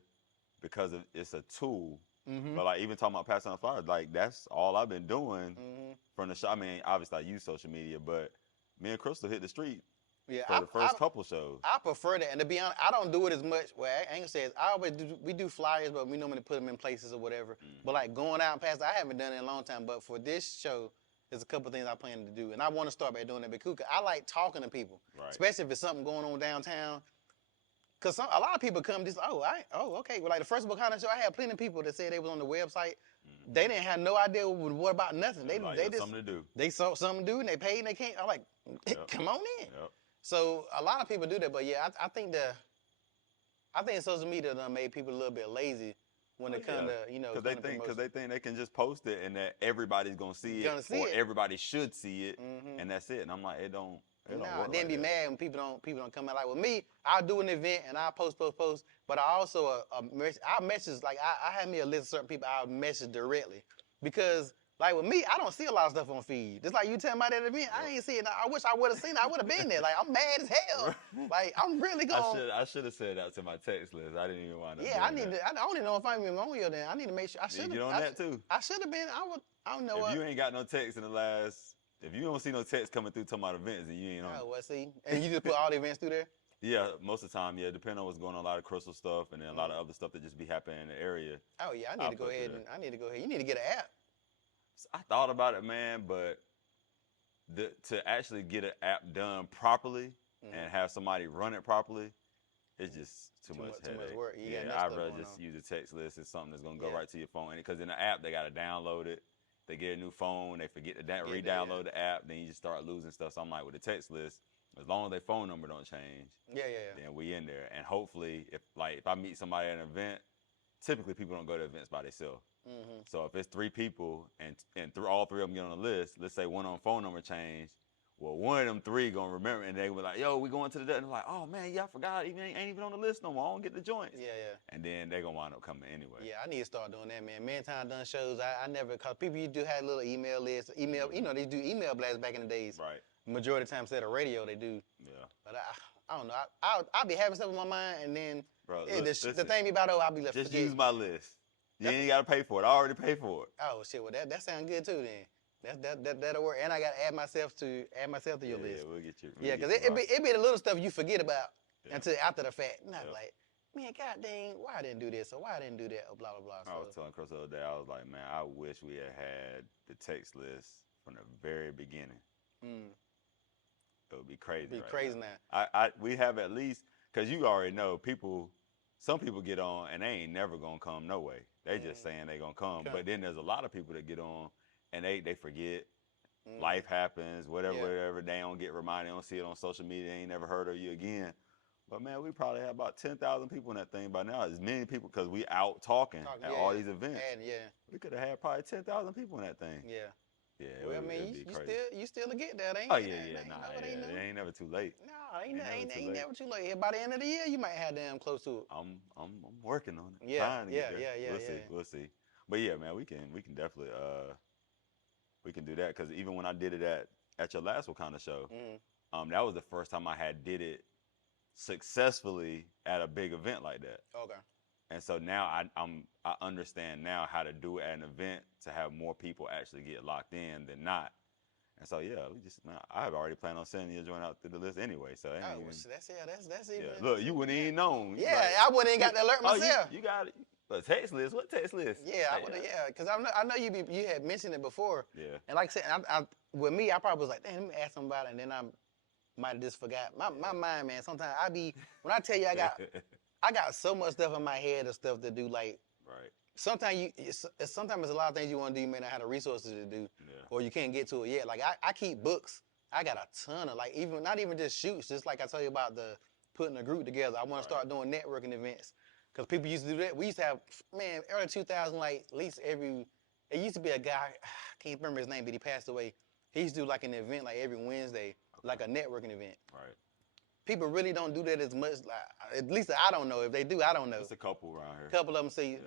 because it's a tool. But like, even talking about passing on flyers, like, that's all I've been doing from the show. I mean, obviously I use social media, but me and Crystal hit the street. Yeah, for the first couple shows. I prefer that, and to be honest, I don't do it as much. Well, I ain't gonna say it. We do flyers, but we normally put them in places or whatever. But like going out and past, I haven't done it in a long time. But for this show, there's a couple things I plan to do, and I want to start by doing that because I like talking to people, especially if it's something going on downtown. Cause a lot of people come just okay. Well, like the first book kind of show, I had plenty of people that said they was on the website. They didn't have no idea what about nothing. They just something to do. They saw something to do and they paid and they came. I'm like, come on in. Yep. So a lot of people do that, but yeah, I think I think social media done made people a little bit lazy when it comes to, you know, because they think they can just post it and that everybody's gonna see it, or everybody should see it, and that's it. And I'm like, it don't work. Then be mad when people don't come out. Like with me, I'll do an event and I'll post, but I also I message, like I have me a list of certain people I'll message directly, because like with me, I don't see a lot of stuff on feed. Just like you telling me about that event, I ain't see it. I wish I would have seen it. I would have been there. Like I'm mad as hell. Like I'm really going. I should have said that to my text list. I didn't even want to. Yeah, I need to. I don't even know if I'm even on here. Then I need to make sure. I should have. Get on that too. I should have been. I don't know. If you ain't got no text in the last, if you don't see no text coming through talking about events, then you ain't on. Oh, well, see, and you just put all the events through there. Yeah, most of the time, yeah, depending on what's going on, a lot of crystal stuff, and then a lot of other stuff that just be happening in the area. Oh yeah, I need to go ahead. You need to get an app. I thought about it, man, but to actually get an app done properly and have somebody run it properly, it's just too much work. I'd rather just use a text list. It's something that's gonna go right to your phone. Because in the app, they gotta download it. They get a new phone. They forget to re-download the app. Then you just start losing stuff. So I'm like, with the text list, as long as their phone number don't change, then we in there. And hopefully, if I meet somebody at an event, typically people don't go to events by themselves. So if it's 3 people and through all 3 of them get on the list, let's say one on phone number change, well, one of them 3 gonna remember, and they were like, "Yo, we going to the," and they're like, "Oh man, yeah, I forgot. Ain't even on the list no more. I don't get the joints." Yeah. And then they gonna wind up coming anyway. Yeah, I need to start doing that, man. Many times done shows, I never, cause people you do have little email lists, you know, they do email blasts back in the days. Right. Majority of the time, instead of radio, they do. Yeah. But I don't know. I'll be having stuff in my mind, and then the thing be about, I'll be left. Just use my list. You ain't gotta pay for it. I already pay for it. Oh shit! Well, that sounds good too. Then that'll work. And I gotta add myself to your list. Yeah, we'll get you. Because it be the little stuff you forget about until after the fact. Not like, man, god dang, why I didn't do this or why I didn't do that or blah blah blah. I was telling Chris the other day, I was like, man, I wish we had the text list from the very beginning. It would be crazy. It'd be crazy now. We have at least, because you already know some people get on and they ain't never gonna come no way. They just saying they gonna come. But then there's a lot of people that get on and they forget. Life happens, whatever. They don't get reminded, they don't see it on social media, they ain't never heard of you again. But man, we probably have about 10,000 people in that thing by now. As many people, because we out talking at all these events. We could have had probably 10,000 people in that thing. Yeah, well, I mean, you still get that, ain't you? Oh, it ain't never too late. No, ain't never too late. By the end of the year, you might have them close to it. I'm working on it. Yeah. We'll see. But yeah, man, we can definitely we can do that, because even when I did it at your last Wakanda show, that was the first time I did it successfully at a big event like that. Okay. And so now I understand now how to do it at an event to have more people actually get locked in than not. And so I have already planned on sending your joint out to the list anyway. So that's even. Yeah. Look, you wouldn't even known. Yeah, I wouldn't even got that alert myself. You got it. But text list? What text list? Yeah, I would. Yeah, because I know you had mentioned it before. Yeah. And like I said, with me, I probably was like, damn, let me ask them about it, and then I might have just forgot. My mind, man. Sometimes when I tell you I got so much stuff in my head of stuff to do. Like, sometimes it's a lot of things you want to do, you may not have the resources to do, or you can't get to it yet. Like I keep books. I got a ton of not even just shoots. Just like I tell you about the putting a group together. I want to start doing networking events, because people used to do that. We used to have, man, early 2000, like at least it used to be a guy, I can't remember his name, but he passed away. He used to do like an event like every Wednesday, like a networking event. Right. People really don't do that as much. Like, at least I don't know. If they do, I don't know. There's a couple around here. A couple of them say,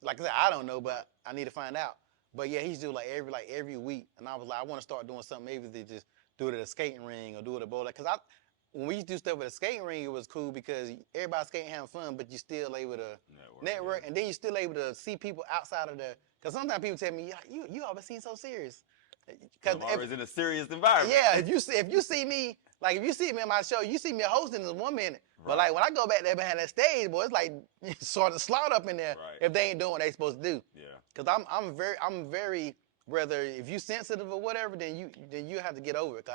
like I said, I don't know, but I need to find out. But yeah, he's do every week, and I was like, I want to start doing something. Maybe they just do it at a skating ring or do it at bowling. Because when we used to do stuff at a skating ring, it was cool because everybody skating having fun, but you still able to network, and then you still able to see people outside of the. Because sometimes people tell me, you always seem so serious. Because I'm always in a serious environment. Yeah, if you see me, like if you see me in my show, you see me hosting in 1 minute. Right. But like when I go back there behind that stage, boy, it's like sort of slot up in there if they ain't doing what they supposed to do. Yeah. Because I'm very whether if you sensitive or whatever, then you have to get over it.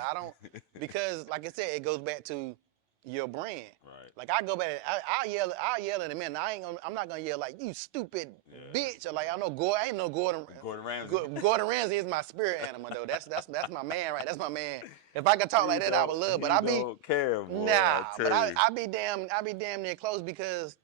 Because like I said, it goes back to your brand. Right. Like I go back, I'll yell in a minute. I'm not gonna yell like you stupid bitch or like I ain't no Gordon Ramsay. Gordon Ramsay is my spirit animal though. That's my man, right? That's my man. If I could talk like that, I would love. But I be don't care, boy, nah. But I be damn near close because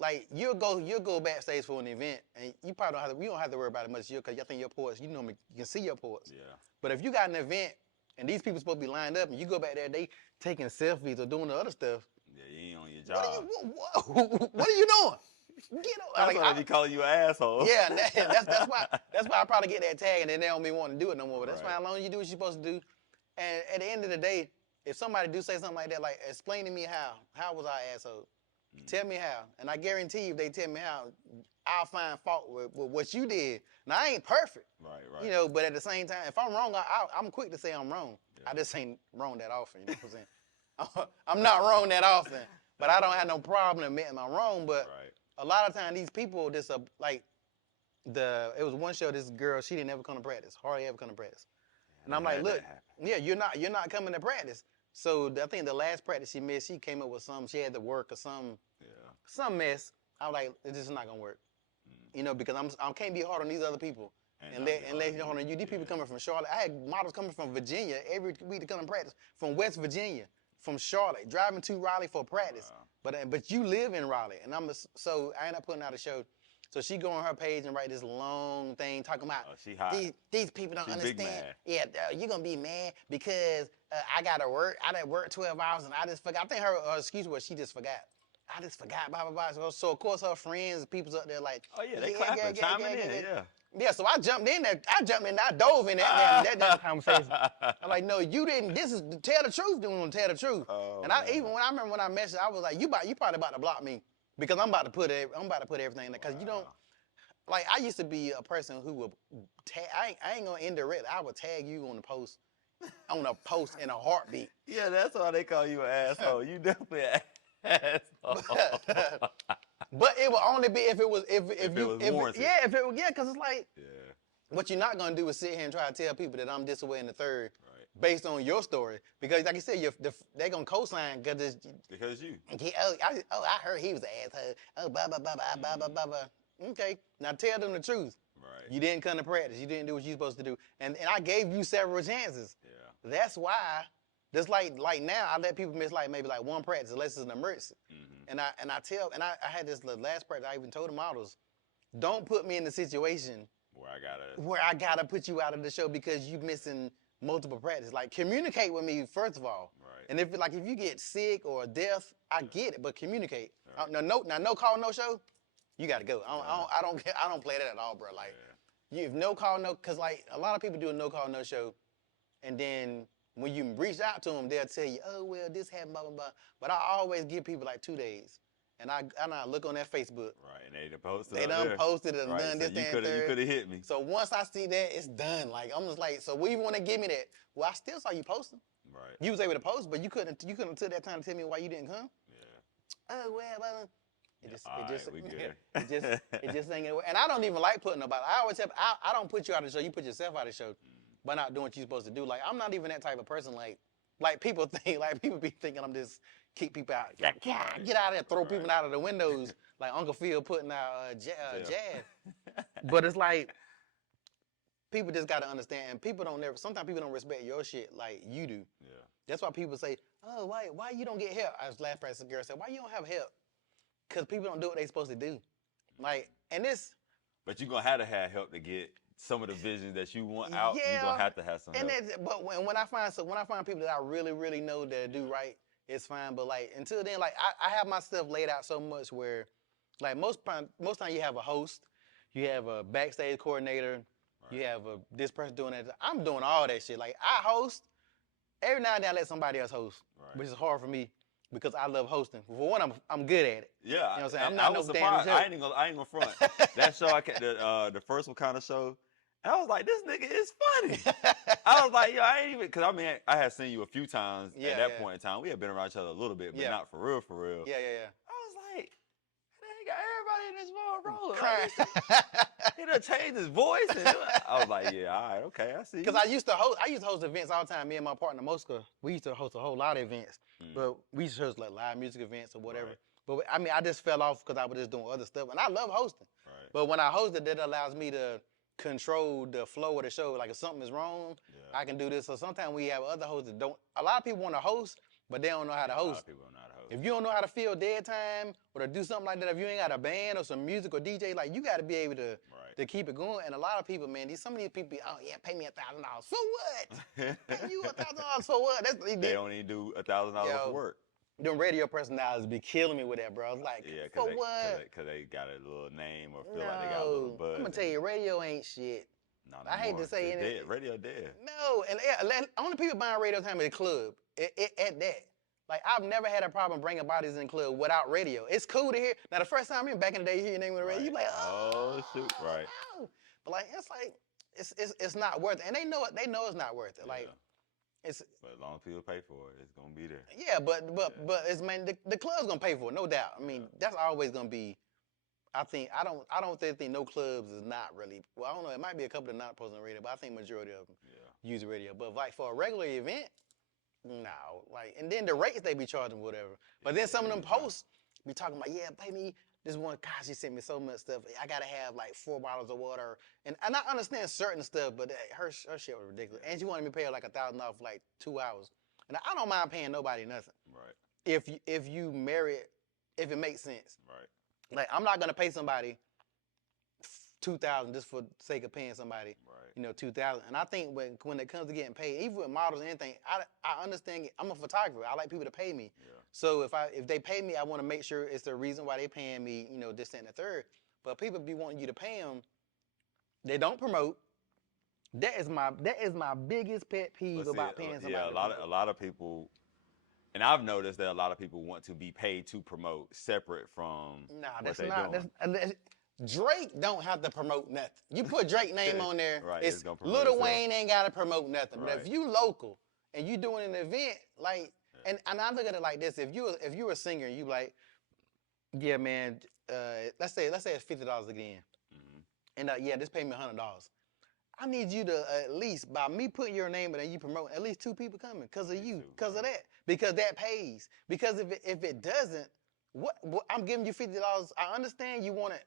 like you'll go backstage for an event, and you probably don't have to worry about it much because I think your ports, you can see your ports. Yeah. But if you got an event and these people supposed to be lined up, and you go back there, they taking selfies or doing the other stuff. Yeah, you ain't on your job. What are you doing? That's why they be calling you an asshole. Yeah, that's why I probably get that tag, and then they don't even want to do it no more. But that's fine, as long as you do what you're supposed to do. And at the end of the day, if somebody do say something like that, like explain to me how was I an asshole? Tell me how. And I guarantee you, if they tell me how, I'll find fault with what you did. Now, I ain't perfect. Right. You know, but at the same time, if I'm wrong, I'm quick to say I'm wrong. Yeah. I just ain't wrong that often. You know what I'm saying? I'm not wrong that often, but I don't have no problem admitting I'm wrong. But a lot of times, these people, it was one show, this girl, she didn't ever come to practice, hardly ever come to practice. And I'm like, look, you're not coming to practice. So I think the last practice she missed, she came up with she had to work or some mess. I was like, this is not gonna work, you know, because I can't be hard on these other people and let hard on you. These people coming from Charlotte. I had models coming from Virginia every week to come to practice, from West Virginia, from Charlotte, driving to Raleigh for practice. Wow. But you live in Raleigh, and so I ended up putting out a show. So she go on her page and write this long thing talking about these people don't understand. Yeah, you're gonna be mad because I gotta work. I done work 12 hours and I just forgot. I think her excuse was she just forgot. I just forgot, blah, blah, blah. So of course her friends, people's up there like, oh yeah, they clapping, chiming in, yeah. Yeah, so I jumped in there. I dove in that damn conversation. I'm like, no, you didn't. This is tell the truth. Doing tell the truth. Oh, and I remember when I messaged, I was like, you probably about to block me because I'm about to put everything in there. Because you don't. Like, I used to be a person who would tag. I ain't gonna indirect. I would tag you on a post in a heartbeat. Yeah, that's why they call you an asshole. You definitely an asshole. But it would only be if it was warranted. Because it's like, what you're not gonna do is sit here and try to tell people that I'm this way in the third, based on your story. Because like you said, they're gonna co-sign because you. I heard he was an asshole. Oh, blah blah blah blah blah blah blah. Okay, now tell them the truth. Right. You didn't come to practice. You didn't do what you're supposed to do, and I gave you several chances. Yeah. That's why. Just like now, I let people miss maybe one practice unless it's an emergency. Mm-hmm. And I had this last practice. I even told the models, don't put me in the situation where I gotta put you out of the show because you missing multiple practices. Like, communicate with me first of all. Right. And if you get sick or death, I get it, but communicate. Right. No call, no show. You gotta go. I don't play that at all, bro. Like, if no call, no, because like a lot of people do a no call, no show, and then when you reach out to them, they'll tell you, oh, well, this happened, blah, blah, blah. But I always give people like 2 days. And I look on their Facebook. Right, and they done posted it and right, done so this, that, and third. You could have hit me. So once I see that, it's done. Like, I'm just like, so what you want to give me that? Well, I still saw you posting. Right. You was able to post, but you couldn't took that time to tell me why you didn't come. Yeah. Oh, well, it just ain't gonna work. And I don't even like putting nobody. I always I don't put you out of the show. You put yourself out of the show by not doing what you're supposed to do. Like, I'm not even that type of person. Like people think, people be thinking I'm just kick people out. Get out of there, throw people out of the windows, like Uncle Phil putting out jazz. But it's like, people just gotta understand, and sometimes people don't respect your shit like you do. Yeah. That's why people say, oh, why you don't get help? I was last person girl said, why you don't have help? Because people don't do what they supposed to do. Like, and this. But you're gonna have to have help to get some of the visions that you want out. You're gonna have to have some help. But when I find people that I really, really know that do right, it's fine. But like, until then, like, I have my stuff laid out so much where, like, most time you have a host, you have a backstage coordinator, you have this person doing that. I'm doing all that shit. Like, I host. Every now and then I let somebody else host, which is hard for me because I love hosting. For one, I'm good at it. Yeah, you know what I'm saying. I'm not no damn joke. I ain't gonna front. That show the first one kind of show. And I was like, this nigga is funny. I was like, yo, I ain't even, because I mean, I had seen you a few times at that point in time. We had been around each other a little bit, but not for real, for real. Yeah. I was like, they got everybody in this world rolling. Like, he done changed his voice. And I was like, yeah, all right, okay, I see. Because I used to host events all the time. Me and my partner, Mosca, we used to host a whole lot of events. But we used to host like live music events or whatever. Right. But I mean, I just fell off because I was just doing other stuff. And I love hosting. Right. But when I hosted, that allows me to control the flow of the show. Like, if something is wrong, I can do this. So sometimes we have other hosts that don't. A lot of people want to host, but they don't know how to host. A lot of people don't know how to host. If you don't know how to fill dead time or to do something like that, if you ain't got a band or some music or DJ, like you got to be able to keep it going. And a lot of people, man, some of these people, oh yeah, pay me $1,000 for what? Pay you $1,000 for what? They don't even do $1,000 for work. Them radio personalities be killing me with that, bro. It's like, for what? Because they got a little name or feel like they got a little buzz. I'm gonna tell you, radio ain't shit. I hate to say it. Radio dead. No, and only people buying radio time at the club. At that. Like, I've never had a problem bringing bodies in the club without radio. It's cool to hear. Now, the first time back in the day, you hear your name on the radio, you like, oh shoot, right. No. But, like, it's not worth it. And they know it's not worth it. Like, but as long as people pay for it, it's going to be there. Yeah, but it's, man, the club's going to pay for it, no doubt. I mean, that's always going to be, I don't think no clubs is not really, well, I don't know, it might be a couple that not posting radio, but I think majority of them use the radio. But, like, for a regular event, no, like, and then the rates they be charging, whatever. But then some of them posts be talking about, yeah, pay me this one. Gosh, she sent me so much stuff. I gotta have like 4 bottles of water, and I understand certain stuff, but her shit was ridiculous. And she wanted me to pay her like $1,000 for like 2 hours, and I don't mind paying nobody nothing. Right. If you marry it, if it makes sense. Right. Like, I'm not gonna pay somebody $2,000 just for the sake of paying somebody. Right. $2,000. And I think when it comes to getting paid, even with models and anything, I understand. I'm a photographer. I like people to pay me. Yeah. So if they pay me, I want to make sure it's the reason why they paying me. This, that, and the third. But people be wanting you to pay them. They don't promote. That is my biggest pet peeve about paying somebody. Yeah, a lot of people. And I've noticed that a lot of people want to be paid to promote separate from what they're doing. Drake don't have to promote nothing. You put Drake name on there, it's Lil Wayne ain't got to promote nothing. But if you local and you doing an event, like, and I look at it like this: if you a singer and you like, yeah, man, let's say it's $50 again, and just pay me $100. I need you to at least, by me putting your name in and you promote, at least 2 people coming because of you, because of that, because that pays. Because if it doesn't, what I'm giving you $50. I understand you want it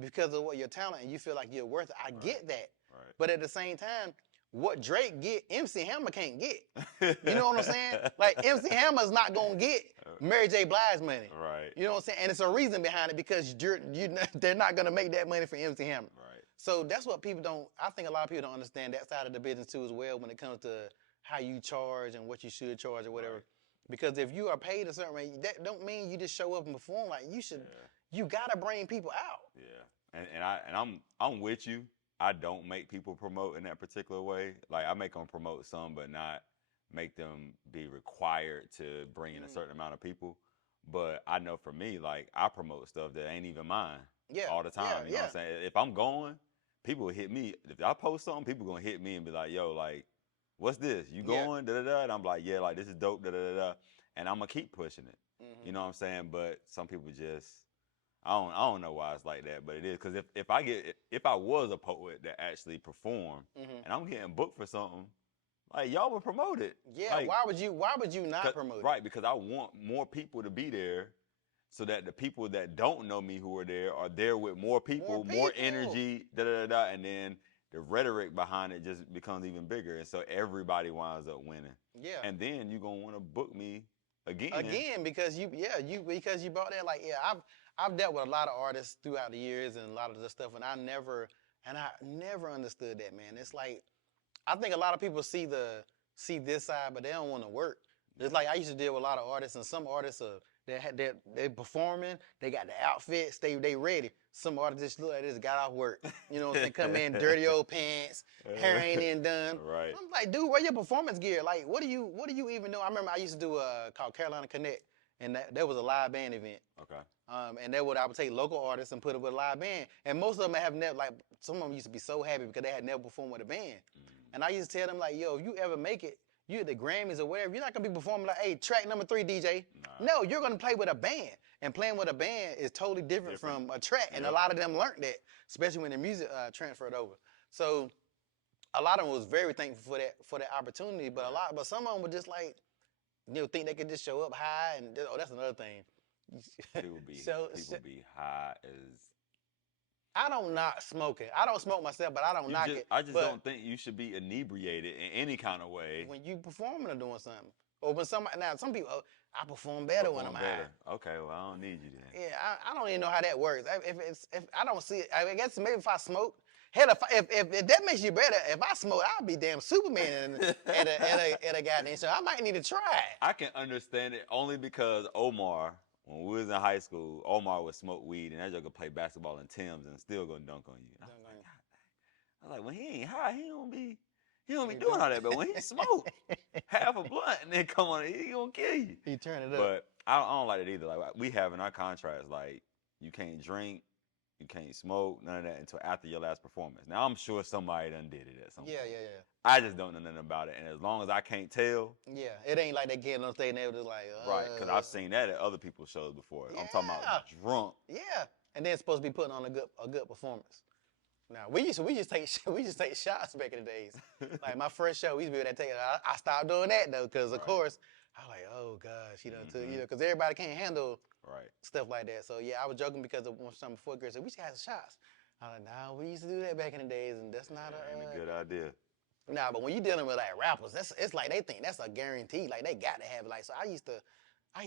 because of what your talent and you feel like you're worth it. I get that. Right. But at the same time, what Drake get, MC Hammer can't get. You know what I'm saying? Like, MC Hammer's not going to get Mary J. Blige money. Right. You know what I'm saying? And it's a reason behind it because they're not going to make that money for MC Hammer. Right. So that's what people don't, I think a lot of people don't understand that side of the business too as well when it comes to how you charge and what you should charge or whatever. Right. Because if you are paid a certain rate, that don't mean you just show up and perform. Like, you should, you got to bring people out. Yeah. And I'm with you. I don't make people promote in that particular way. Like, I make them promote some, but not make them be required to bring in a certain amount of people. But I know for me, like, I promote stuff that ain't even mine all the time. You know what I'm saying? If I'm going, people will hit me. If I post something, people going to hit me and be like, yo, like, what's this? You going? Da-da-da. And I'm like, yeah, like, this is dope, da-da-da-da. And I'm going to keep pushing it. Mm-hmm. You know what I'm saying? But some people just... I don't know why it's like that, but it is. Because if I was a poet that actually performed and I'm getting booked for something, like, y'all would promote it. Yeah, like, why would you not promote it? Right, because I want more people to be there so that the people that don't know me who are there with more people, more energy, da-da-da-da, and then the rhetoric behind it just becomes even bigger. And so everybody winds up winning. Yeah. And then you're going to want to book me again because you brought that. Like, I've dealt with a lot of artists throughout the years and a lot of the stuff, and I never understood that, man. It's like, I think a lot of people see this side, but they don't want to work. It's like, I used to deal with a lot of artists, and some artists they performing, they got the outfits, they ready. Some artists just look like they just got off work. You know what I'm saying? Come in, dirty old pants, hair ain't even done. Right. I'm like, dude, where your performance gear? Like, what do you even know? I remember I used to do called Carolina Connect, and that was a live band event. Okay. And I would take local artists and put it with a live band. And most of them have never, like, some of them used to be so happy because they had never performed with a band. And I used to tell them, like, yo, if you ever make it, you at the Grammys or whatever, you're not going to be performing like, hey, track number 3, DJ. Nah. No, you're going to play with a band. And playing with a band is totally different from a track. And a lot of them learned that, especially when the music transferred over. So a lot of them was very thankful for that opportunity. But some of them were just like, think they could just show up high. And that's another thing. People be high as... I don't knock smoking. I don't smoke myself, but I don't knock it. I just don't think you should be inebriated in any kind of way. When you performing or doing something. Or when some people, I perform better when I'm high. Okay, well, I don't need you then. Yeah, I don't even know how that works. If I don't see it, I guess maybe if I smoke, hell, if that makes you better, if I smoke, I'll be damn Superman at a goddamn show. I might need to try it. I can understand it only because Omar, when we was in high school, Omar would smoke weed and that joke could play basketball in Tim's and still go dunk on you. I was like, when he ain't high, he don't be doing all that. But when he smoke half a blunt and then come on, he gonna kill you. He turn it up. But I don't like it either. Like we have in our contracts, like you can't drink, you can't smoke, none of that until after your last performance. Now I'm sure somebody done did it at some point. Yeah. I just don't know nothing about it, and as long as I can't tell. Yeah, it ain't like they getting on stage and they were just like. Right, because I've seen that at other people's shows before. Yeah. I'm talking about drunk. Yeah, and they're supposed to be putting on a good performance. Now we just take shots back in the days. Like my first show, we used to be able to take it. I stopped doing that though, because of course I was like, oh gosh, because everybody can't handle stuff like that. So yeah, I was joking because of something before girls said we should have some shots. I was like, nah, we used to do that back in the days, and that's not a good idea. Nah, but when you're dealing with like rappers, it's like they think that's a guarantee. Like they got to have it. Like so, I used to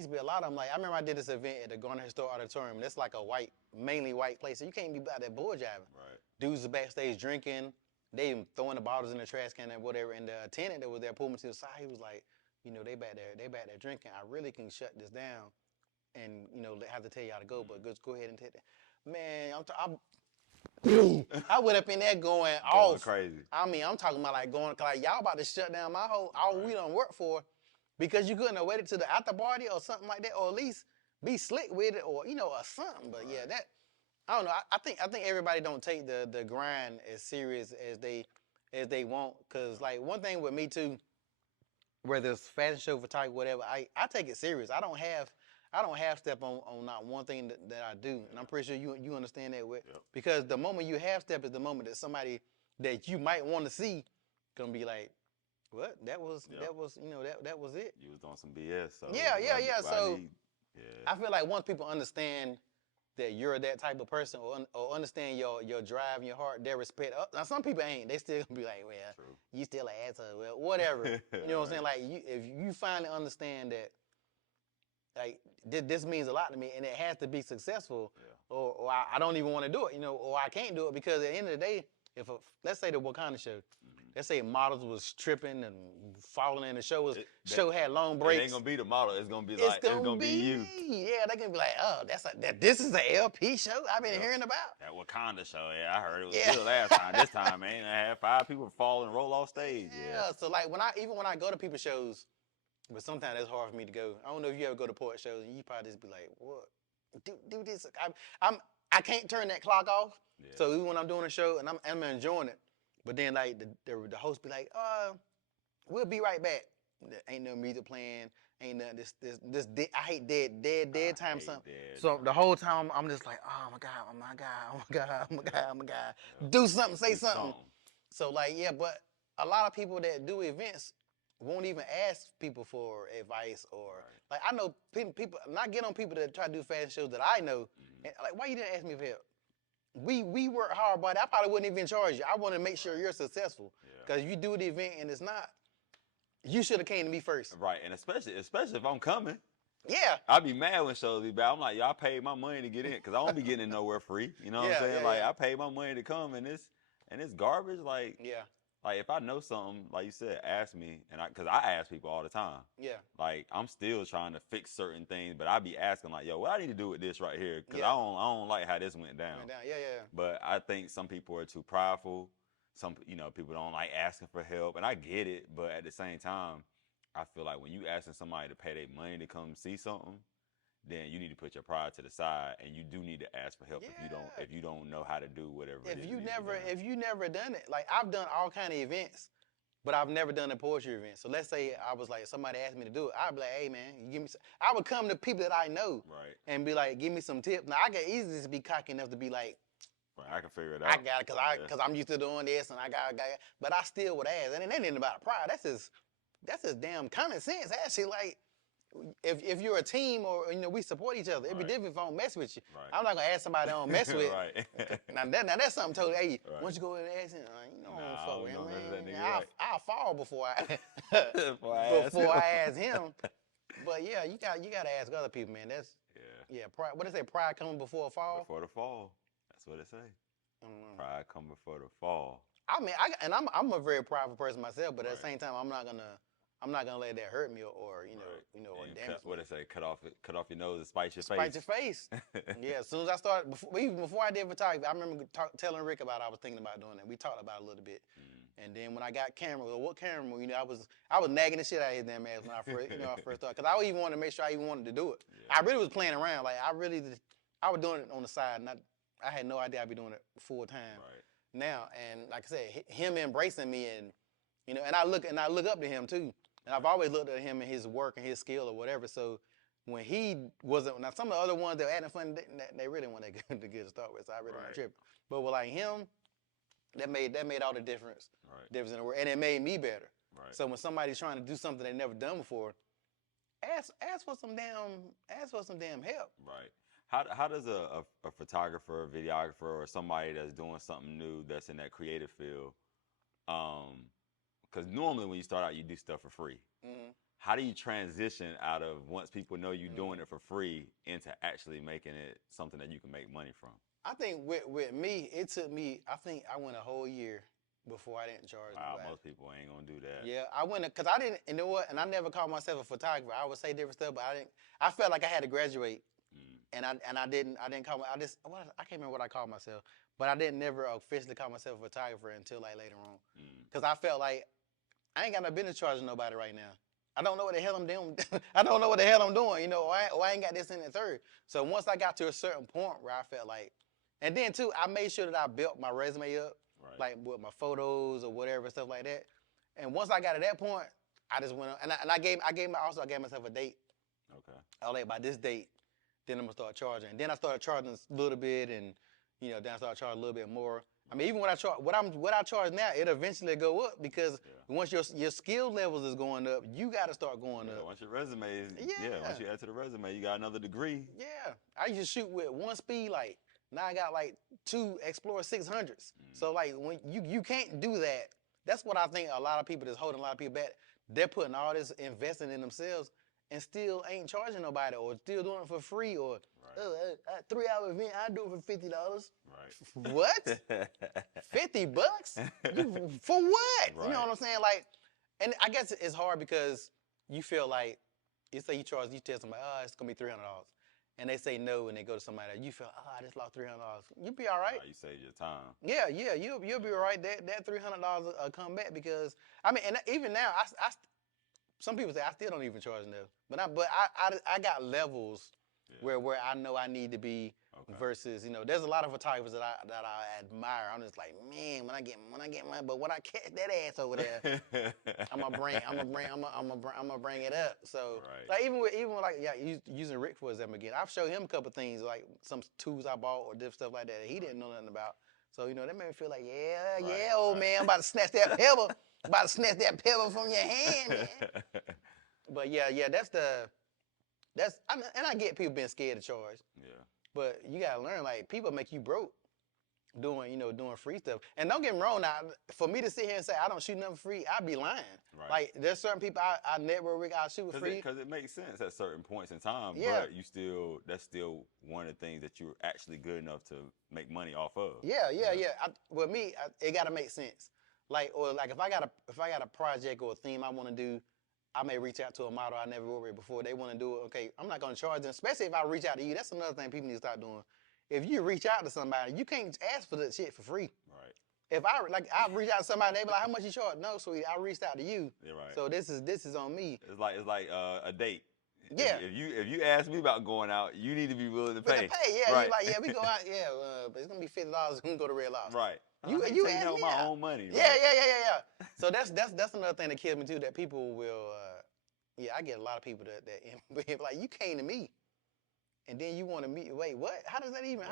be a lot of them. Like I remember I did this event at the Garner Historic Auditorium. That's like a mainly white place, so you can't be about that bull jiving. Right. Dudes are backstage drinking. They even throwing the bottles in the trash can and whatever. And the attendant that was there pulled me to the side. He was like, they back there drinking. I really can shut this down, and have to tell y'all to go. But just go ahead and take that. Man, I went up in there going off. Crazy. I mean, I'm talking about like going, like y'all about to shut down my all we done work for, because you couldn't have waited to the after party or something like that, or at least be slick with it, or or something. But yeah, that I don't know. I think everybody don't take the grind as serious as they want, cause like one thing with me too, whether it's fashion show, photography, whatever, I take it serious. I don't have step on not one thing that I do, and I'm pretty sure you understand that because the moment you have step is the moment that somebody that you might want to see gonna be like, what? That was that was it. You was on some BS. So Yeah. So I feel like once people understand that you're that type of person, or understand your drive and your heart, their respect. Now some people ain't. They still gonna be like, well, you still an asshole. Well, whatever. You know what I'm saying? Like if you finally understand that, like this means a lot to me, and it has to be successful, or I don't even want to do it, or I can't do it, because at the end of the day, if let's say the Wakanda show, let's say models was tripping and falling in the show, show had long breaks. It ain't gonna be the model. It's gonna be like it's gonna be you. Yeah, they gonna be like, oh, this is a LP show I've been hearing about. That Wakanda show, I heard it was good last time. This time, man, I had 5 people fall and roll off stage. Yeah. So like when I go to people's shows. But sometimes it's hard for me to go. I don't know if you ever go to poet shows and you probably just be like, what? Do this. I can't turn that clock off. Yeah. So even when I'm doing a show and I'm enjoying it, but then like the host be like, we'll be right back. There ain't no music playing. Ain't nothing. This I hate dead time. So the whole time I'm just like, oh my God. Do something, say something. So like, but a lot of people that do events won't even ask people for advice, or like I know people not get on people that try to do fashion shows that I know. And like, why you didn't ask me for help? We work hard, but I probably wouldn't even charge you. I want to make sure you're successful, because you do the event and it's not, you should have came to me first. Right, and especially if I'm coming. Yeah. I'd be mad when shows be bad. I'm like, y'all paid my money to get in, because I won't be getting in nowhere free. You know what I'm saying? Like I paid my money to come, and it's garbage. Like Like, if I know something, like you said, ask me, because I ask people all the time. Yeah. Like, I'm still trying to fix certain things, but I be asking, like, yo, what I need to do with this right here? Because I don't like how this went down. Yeah. But I think some people are too prideful. Some, people don't like asking for help, and I get it. But at the same time, I feel like when you asking somebody to pay their money to come see something, then you need to put your pride to the side, and you do need to ask for help if you don't know how to do whatever. If you never done it, like I've done all kind of events, but I've never done a poetry event. So let's say I was like, somebody asked me to do it, I'd be like, hey man, you give me. I would come to people that I know, and be like, give me some tips. Now I can easily just be cocky enough to be like, I can figure it out. I got it because I'm used to doing this, and I got it. But I still would ask, and it ain't about pride. That's just damn common sense. Actually, like. if you're a team or we support each other, it'd be different if I don't mess with you. Right. I'm not gonna ask somebody I don't mess with. Right. now that's something totally. Hey, once you go in and ask him, I don't fuck with him, man. I'll fall before I ask him. But yeah, you gotta ask other people, man. That's pride. What they say? Pride comes before a fall. Before the fall. That's what it say. Pride comes before the fall. I mean, I'm a very prideful person myself, but at the same time, I'm not gonna let that hurt me or or damage me. What they say? Cut off your nose and spite your face. Spite your face. Yeah. As soon as I started, before I did photography, I remember telling Rick about it. I was thinking about doing that. We talked about it a little bit. And then when I got camera, what camera? I was nagging the shit out of his damn ass when I first started, because I even wanted to make sure I even wanted to do it. Yeah. I really was playing around. Like I was doing it on the side. I had no idea I'd be doing it full time. Right. Now, and like I said, him embracing me and and I look up to him too. And I've always looked at him and his work and his skill or whatever. So when he wasn't, now some of the other ones that were acting funny, they really weren't that good to start with. So I really wasn't tripping. But with like him, that made all the difference. Right. Difference in the work, and it made me better. Right. So when somebody's trying to do something they've never done before, ask for some damn help. Right. How does a photographer, videographer, or somebody that's doing something new that's in that creative field, because normally when you start out, you do stuff for free. Mm-hmm. How do you transition out of once people know you're doing it for free into actually making it something that you can make money from? I think with me, it took me, I think I went a whole year before I didn't charge nobody. Most people ain't gonna do that. Yeah, I went, because I didn't, you know what, and I never called myself a photographer. I would say different stuff, but I felt like I had to graduate. And I didn't call I can't remember what I called myself, but I didn't never officially call myself a photographer until like later on, because I felt like I ain't got no business charging nobody right now. I don't know what the hell I'm doing. I don't know what the hell I'm doing. I ain't got this in the third. So once I got to a certain point where I felt like, and then too, I made sure that I built my resume up, like with my photos or whatever, stuff like that. And once I got to that point, I just went on, and I gave myself a date. Okay. I was like, by this date, then I'm gonna start charging. And then I started charging a little bit, and then I started charging a little bit more. I mean, even when I charge, what I charge now, it eventually go up, because once your skill levels is going up, you got to start going up. Once your resume is, once you add to the resume, you got another degree. Yeah, I used to shoot with one speed light. Now I got like 2 Explorer 600s. So like when you can't do that. That's what I think a lot of people that's holding a lot of people back. They're putting all this investing in themselves and still ain't charging nobody, or still doing it for free, or a 3-hour event, I do it for $50. Right. What? $50? For what? Right. You know what I'm saying? Like, and I guess it's hard because you feel like, you say you tell somebody, it's gonna be $300, and they say no, and they go to somebody else, you feel, I just lost $300. You'll be all right. You saved your time. Yeah, you'll be all right. That $300 will come back, because I mean, and even now, I some people say I still don't even charge enough, but I got levels where I know I need to be, versus there's a lot of photographers that I admire. I'm just like, man, when I get money, but when I catch that ass over there, I'm gonna bring it up. So like even with like using Rick for example again, I've showed him a couple things, like some tools I bought or different stuff like that he didn't know nothing about. So that made me feel like old man, I'm about to snatch that pebble. About to snatch that pebble from your hand, man. But yeah, and I get people being scared to charge. Yeah. But you gotta learn, like, people make you broke doing free stuff. And don't get me wrong, now, for me to sit here and say I don't shoot nothing free, I'd be lying. Right. Like, there's certain people I network with, I shoot free. Because it makes sense at certain points in time, but that's still one of the things that you're actually good enough to make money off of. Yeah. With me, it gotta make sense. Like, or like if I got a project or a theme I want to do, I may reach out to a model I never worked with before. They want to do it. Okay, I'm not gonna charge them, especially if I reach out to you. That's another thing people need to start doing. If you reach out to somebody, you can't ask for that shit for free. Right. If I reach out to somebody, they be like, "How much you charge?" No, sweetie, I reached out to you. Yeah, right. So this is on me. It's like a date. Yeah. If you ask me about going out, you need to be willing to pay. Yeah. Right. You're like, we go out. Yeah, but it's gonna be $50. We can go to Red Lobster. Right. You ask me my own money. Right? Yeah. So that's another thing that kills me too. That people will. I get a lot of people that like, you came to me, and then you want to meet. Wait, what? How does that even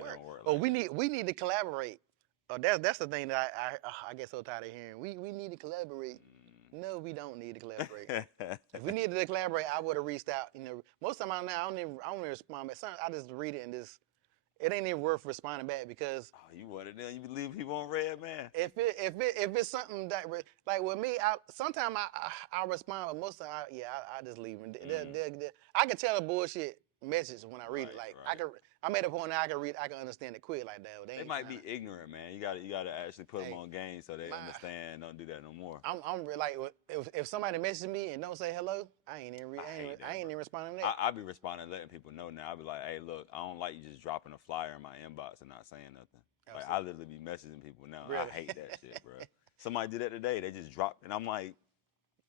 work? Oh, we need to collaborate. Oh, that's the thing that I get so tired of hearing. We need to collaborate. No, we don't need to collaborate. If we needed to collaborate, I would have reached out. You know, most of the time I don't even respond back. Sometimes I just read it and it ain't even worth responding back because. Oh, you want it then? You leave people on red, man. If it's something that like with me, sometimes I respond, but most of the time, I just leave them. I can tell a bullshit message when I read it. Like I'm at a point now I can understand it quick. Like that. They might be ignorant, man. You gotta actually put them on game so they understand. Don't do that no more. I'm like if somebody messages me and don't say hello, I ain't even responding to that. I be responding, letting people know now. I be like, hey, look, I don't like you just dropping a flyer in my inbox and not saying nothing. Like I literally be messaging people now. Really? I hate that shit, bro. Somebody did that today. They just dropped, and I'm like,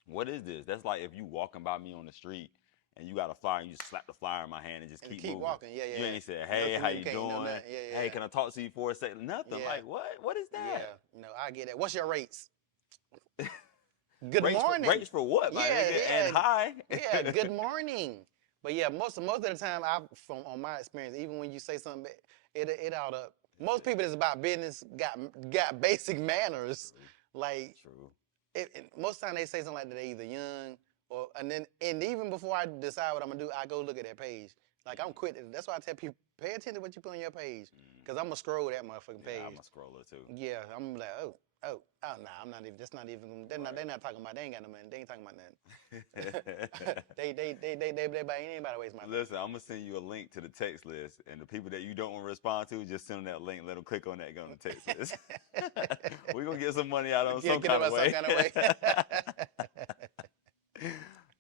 what is this? That's like if you walking by me on the street and you got a flyer and you just slap the flyer in my hand and just keep moving. Walking. Yeah. You ain't say, hey, how you doing? Hey, can I talk to you for a second? Nothing. Yeah. Like what? What is that? Yeah. I get that. What's your rates? Good morning. Rates for what, man? And hi. Yeah. Good morning. But yeah, most of the time, on my experience, even when you say something, it ought to. Most people that's about business got basic manners. True. Like, true. Most of the time they say something like that, they're either young and even before I decide what I'm gonna do, I go look at that page. Like I'm quick. That's why I tell people, pay attention to what you put on your page, because I'm gonna scroll that motherfucking page. Yeah, I'm a scroller too. Yeah, I'm like, nah, I'm not even. That's not even. They're not talking about. They ain't got no money. They ain't talking about nothing. they anybody waste my time. Listen, I'm gonna send you a link to the text list, and the people that you don't want to respond to, just send them that link. Let them click on that and go on the text list. We're gonna get some money out of them some kind of way.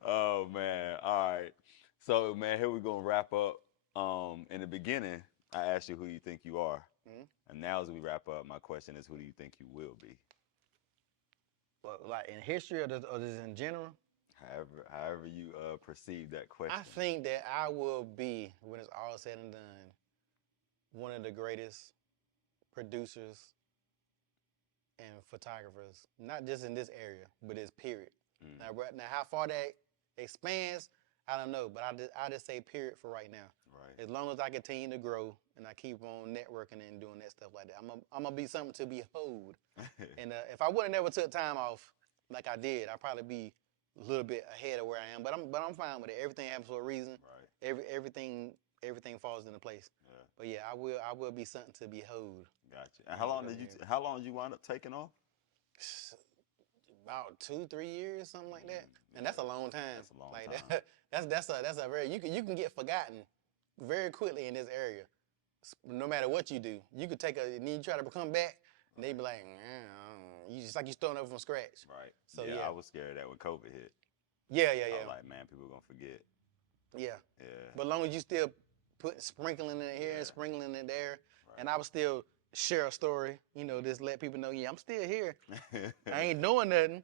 Oh man! All right. So man, here we're gonna wrap up. In the beginning, I asked you who you think you are. And now as we wrap up, my question is, who do you think you will be? Well, like in history or just in general? However you perceive that question. I think that I will be, when it's all said and done, one of the greatest producers and photographers, not just in this area, but it's period. Now how far that expands, I don't know, but I just say period for right now. Right. As long as I continue to grow and I keep on networking and doing that stuff like that, I'm gonna be something to behold. And if I would have never took time off like I did, I'd probably be a little bit ahead of where I am. But I'm fine with it. Everything happens for a reason. Right. Everything falls into place. Yeah. But yeah, I will be something to behold. Gotcha. And how long did you wind up taking off? About 2-3 years, something like that. And that's a long time. That's a long time. That's a very, you can get forgotten very quickly in this area. No matter what you do, you could you try to come back, and they be like, you just like you starting over from scratch. Right. So yeah, I was scared of that when COVID hit. Yeah. I was like, man, people gonna forget. Yeah. But as long as you still sprinkling it here and sprinkling it there, and I would still share a story, just let people know, I'm still here. I ain't doing nothing.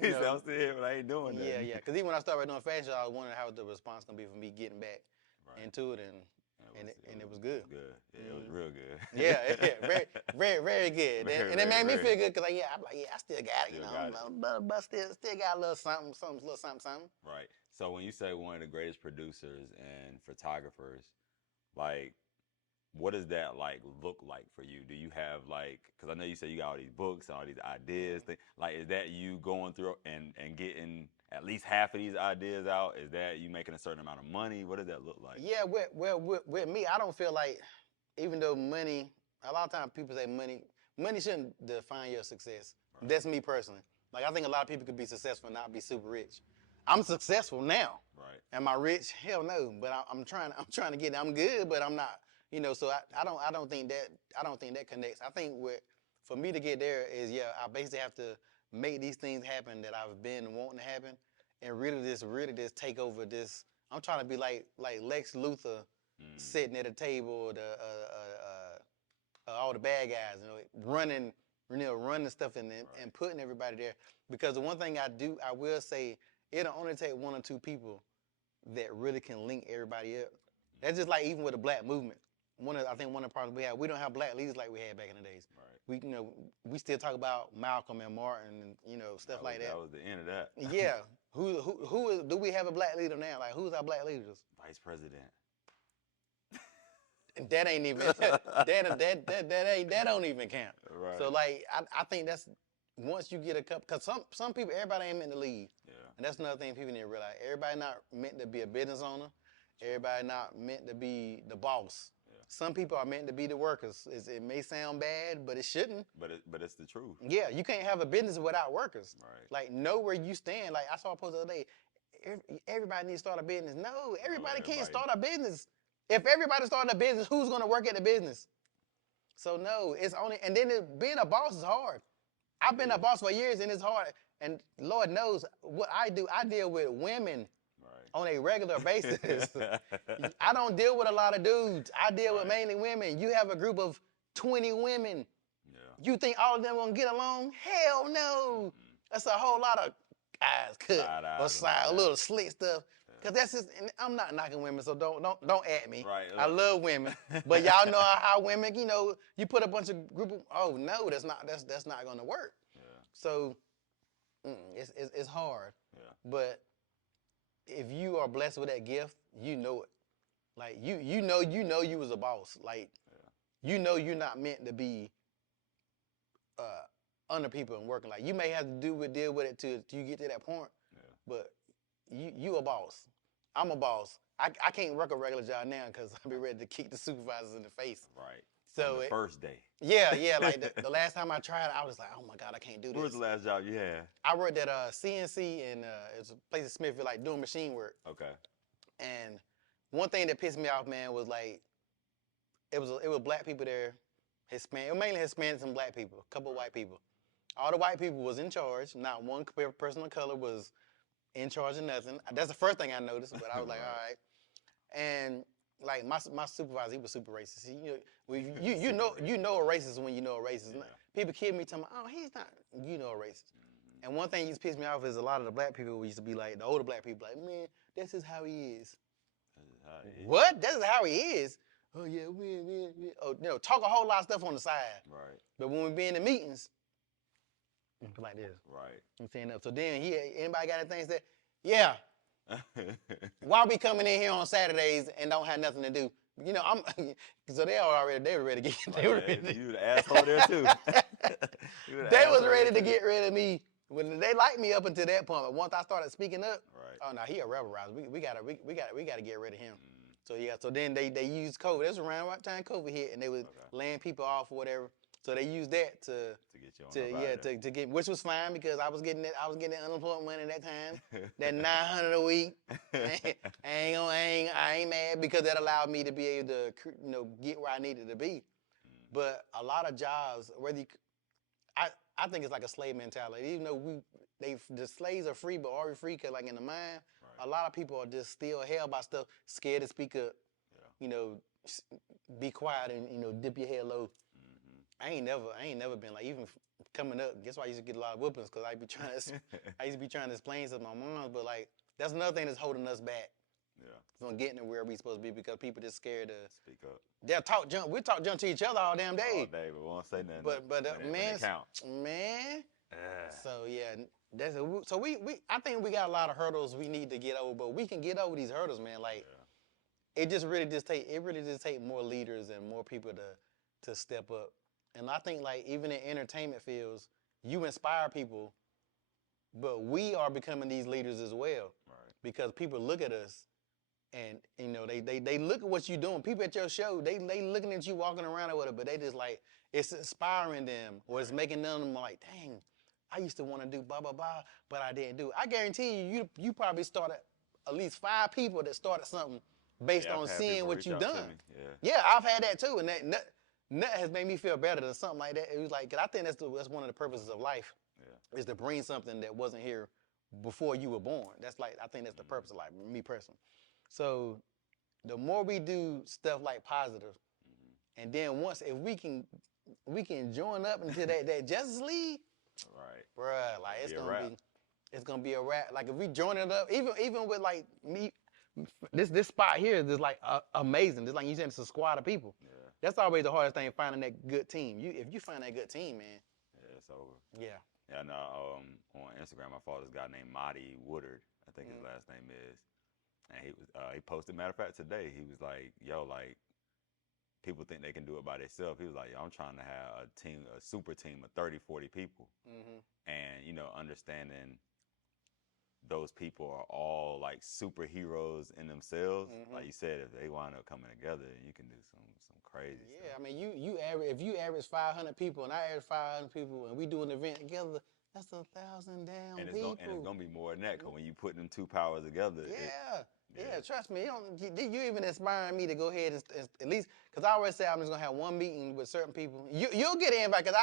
He said, I'm still here, but I ain't doing nothing. Yeah. Because even when I started doing fashion, I was wondering how the response gonna be for me getting back into it, and it was good. It was good. Yeah, it was real good. Yeah, very, very, very good. And it made me feel good because I'm like, I still got it, but still got a little something. Right. So when you say one of the greatest producers and photographers, like, what does that look like for you? Do you have because I know you say you got all these books and all these ideas. Is that you going through and getting at least half of these ideas out? Is that you making a certain amount of money? What does that look like? Yeah, with me, I don't feel like, even though money, a lot of times people say money shouldn't define your success. Right. That's me personally. I think a lot of people could be successful and not be super rich. I'm successful now. Right. Am I rich? Hell no. But I'm trying to get it. I'm good, but I'm not. So I don't think that connects. I think for me to get there is, I basically have to make these things happen that I've been wanting to happen, and really just take over this. I'm trying to be like Lex Luthor, sitting at a table, all the bad guys, running stuff and putting everybody there. Because the one thing I will say, it'll only take one or two people that really can link everybody up. That's just like even with the black movement. I think one of the problems we have, we don't have black leaders like we had back in the days. Right. We still talk about Malcolm and Martin and stuff like that. That was the end of that. Yeah. Who do we have a black leader now? Like, who's our black leaders? Vice President. That ain't even that don't even count. Right. So I think that's once you get a couple, because some people, everybody ain't meant to lead. Yeah. And that's another thing people need to realize. Everybody not meant to be a business owner. Everybody not meant to be the boss. Yeah. Some people are meant to be the workers. It may sound bad, but it shouldn't. But it's the truth. Yeah, you can't have a business without workers. Right. Like, know where you stand. Like, I saw a post the other day. Everybody needs to start a business. No, everybody can't start a business. If everybody started a business, who's going to work at the business? So, no, it's only, and then being a boss is hard. I've been a boss for years, and it's hard. And Lord knows what I do. I deal with women on a regular basis. I don't deal with a lot of dudes. I deal with mainly women. You have a group of 20 women. Yeah. You think all of them going to get along? Hell no. That's a whole lot of eyes cut or a little slick stuff. Because that's just, and I'm not knocking women, so don't at me. Right. I love women. But y'all know how women, you put a bunch of group of, oh no, that's not going to work. Yeah. So it's hard. Yeah. But if you are blessed with that gift, you know it. Like you know you was a boss. Like you're not meant to be under people and working. Like you may have to deal with it till you get to that point. Yeah. But you a boss. I'm a boss. I can't work a regular job now because I'll be ready to kick the supervisors in the face. Right. So on the first day. Yeah. Like the last time I tried, I was like, oh my God, I can't do this. What was the last job you had? I worked at CNC and it's a place in Smithfield, like doing machine work. Okay. And one thing that pissed me off, man, was like it was black people there, mainly Hispanics and black people, a couple of white people. All the white people was in charge. Not one person of color was in charge of nothing. That's the first thing I noticed, but I was like, all right. And like my supervisor, he was super racist. You know a racist when you know a racist. Yeah. People kid me telling me, oh, he's not. You know a racist. Mm-hmm. And one thing that used to piss me off is a lot of the black people used to be like, the older black people, like, man, this is how he is. What? This is how he is? Oh yeah, we. Oh, talk a whole lot of stuff on the side. Right. But when we be in the meetings, like this. Right. I'm saying up. So then anybody got anything to say? Yeah. Why we coming in here on Saturdays and don't have nothing to do? So they were ready to get. They were ready. You the asshole there too. They was ready to get rid of me. When they liked me up until that point, but once I started speaking up, oh no, he a rebel rouser. We gotta get rid of him. So yeah, so then they used COVID. That's around what time COVID hit, and they was laying people off or whatever. So they used that to get, which was fine because I was getting that unemployment money at that time, that $900 a week. I ain't mad because that allowed me to be able to get where I needed to be. But a lot of jobs, I think it's like a slave mentality. Even though the slaves are free, but are we free? Cause like in the mine, a lot of people are just still held by stuff, scared to speak up. Yeah. Be quiet and dip your head low. I ain't never been like, even coming up. Guess why I used to get a lot of whoopings, because I used to be trying to explain stuff to my mom. But like that's another thing that's holding us back. Yeah. From getting to where we supposed to be because people just scared to speak up. They'll talk junk. We talk junk to each other all damn day. All day, but we won't say nothing. But man. So yeah, so I think we got a lot of hurdles we need to get over, but we can get over these hurdles, man. Like it really just take more leaders and more people to step up. And I think like even in entertainment fields, you inspire people, but we are becoming these leaders as well. Right. Because people look at us and they look at what you're doing. People at your show, they looking at you walking around or whatever, but they just like it's inspiring them or it's making them like, dang, I used to want to do blah blah blah, but I didn't do it. I guarantee you probably started at least 5 people that started something based on seeing what you've done. Yeah, I've had that too, and that has made me feel better than something like that. It was like, 'cause I think that's one of the purposes of life, is to bring something that wasn't here before you were born. I think that's the purpose of life, me personally. So the more we do stuff like positive, and then if we can join up into that Justice League, right, bruh, like it's gonna be a wrap. Like if we join it up, even with like me, this spot here is just like amazing. Just like you said, it's a squad of people. Yeah. That's always the hardest thing, finding that good team. If you find that good team, man. Yeah, it's over. Yeah. Yeah, no, on Instagram, I follow this guy named Marty Woodard. I think his last name is. And he posted, matter of fact, today, he was like, yo, like, people think they can do it by themselves. He was like, yo, I'm trying to have a super team of 30, 40 people. And, you know, understanding those people are all like superheroes in themselves. Like you said, if they wind up coming together, you can do some crazy stuff. Yeah, I mean, you average, if you average 500 people and I average 500 people and we do an event together, that's 1,000 damn people. And it's gonna be more than that, because when you put them two powers together. Yeah, trust me. You even inspiring me to go ahead and at least, because I always say I'm just gonna have one meeting with certain people. You'll get an invite, because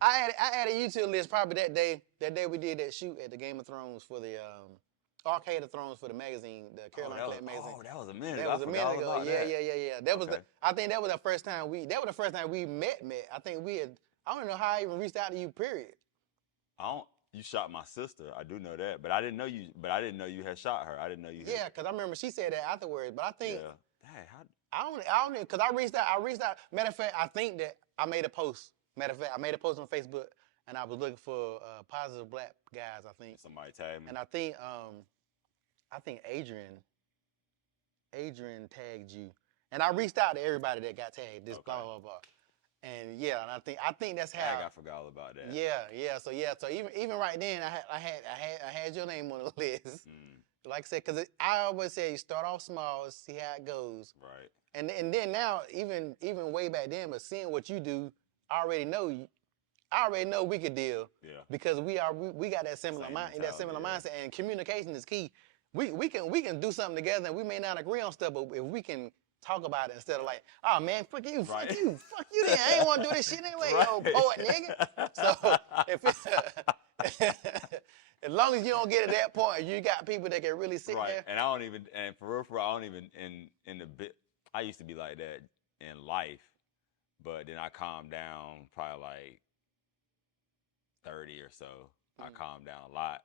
I added you to the list probably that day we did that shoot at the Game of Thrones for the Arcade of Thrones for the magazine, the Carolina Clay magazine. Oh, that was a minute. That was a minute ago. Yeah. That was I think that was the first time we met. I think I don't know how I even reached out to you. Period. You shot my sister. I do know that, but I didn't know you. But I didn't know you had shot her. I didn't know you. Yeah, because I remember she said that afterwards. But I think I don't because I reached out. Matter of fact, I think that I made a post. Matter of fact, I made a post on Facebook, and I was looking for positive black guys. I think somebody tagged me, and I think Adrian tagged you, and I reached out to everybody that got tagged. This blah blah blah. And yeah, and I think that's how. I forgot all about that. So even right then, I had your name on the list. Like I said, because I always say you start off small, see how it goes. Right. And then now, even way back then, but seeing what you do, I already know we could deal. Yeah. Because we got that similar mindset, and communication is key. We can do something together, and we may not agree on stuff, but if we can talk about it instead of like, oh man, fuck you then. I ain't want to do this shit anyway, you old poet nigga. So if it's, as long as you don't get to that point, you got people that can really sit there. And I don't even, and for real, I don't even in the bit. I used to be like that in life, but then I calmed down probably like 30 or so. I calmed down a lot.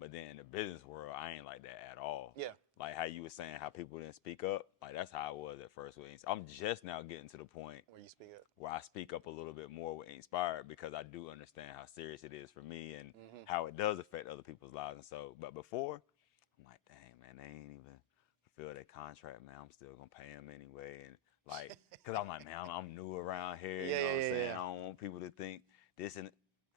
But then in the business world, I ain't like that at all. Yeah. Like how you were saying how people didn't speak up. Like that's how I was at first with Inkspired. I'm just now getting to the point where you speak up. Where I speak up a little bit more with Inkspired, because I do understand how serious it is for me and how it does affect other people's lives. And so, but before, I'm like, dang man, they ain't even fulfill their contract, man. I'm still gonna pay them anyway. And like, cause I'm like, man, I'm new around here. You know what I'm saying? I don't want people to think this and.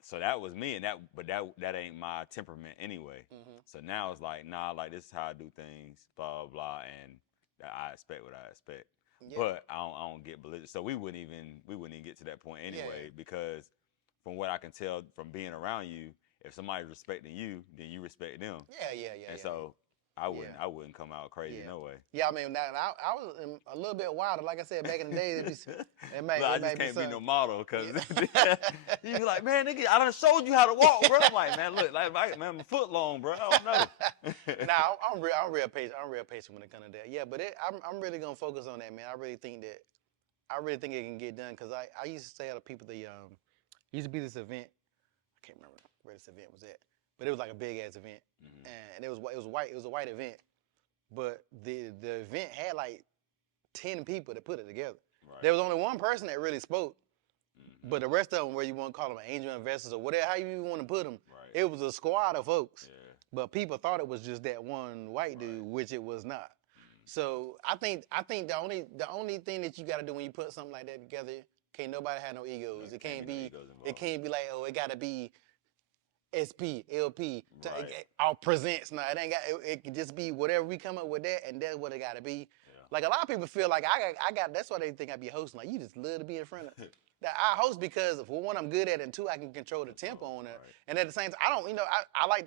So that was me, and that ain't my temperament anyway. So now it's like, nah, like this is how I do things, blah blah blah, and I expect what I expect. Yeah. But I don't get belligerent. So we wouldn't even get to that point anyway, because from what I can tell from being around you, if somebody's respecting you, then you respect them. Yeah. And so I wouldn't come out crazy, no way. Yeah, I mean, I was a little bit wilder. Like I said, back in the day, I just can't be no model, because you be like, man, nigga, I done showed you how to walk, bro. I'm like, man, look, like, man, my foot long, bro. I don't know. Nah, I'm real patient. I'm real patient when it comes to that. Yeah, but I'm really gonna focus on that, man. I really think it can get done, because I used to say to people, used to be this event. I can't remember where this event was at. But it was like a big ass event, and it was white. It was a white event, but the event had like 10 people that put it together. Right. There was only one person that really spoke, but the rest of them, where you want to call them angel investors or whatever, how you want to put them, it was a squad of folks. Yeah. But people thought it was just that one white dude, which it was not. So I think the only thing that you got to do when you put something like that together, can't nobody have no egos. It can't be like, oh, it got to be SP, LP, all presents. No, it ain't got. It can just be whatever we come up with that, and that's what it got to be. Yeah. Like a lot of people feel like I got. That's why they think I be hosting. Like, you just love to be in front of. That I host because for one, I'm good at it, and two, I can control the tempo on it. And at the same time, I don't.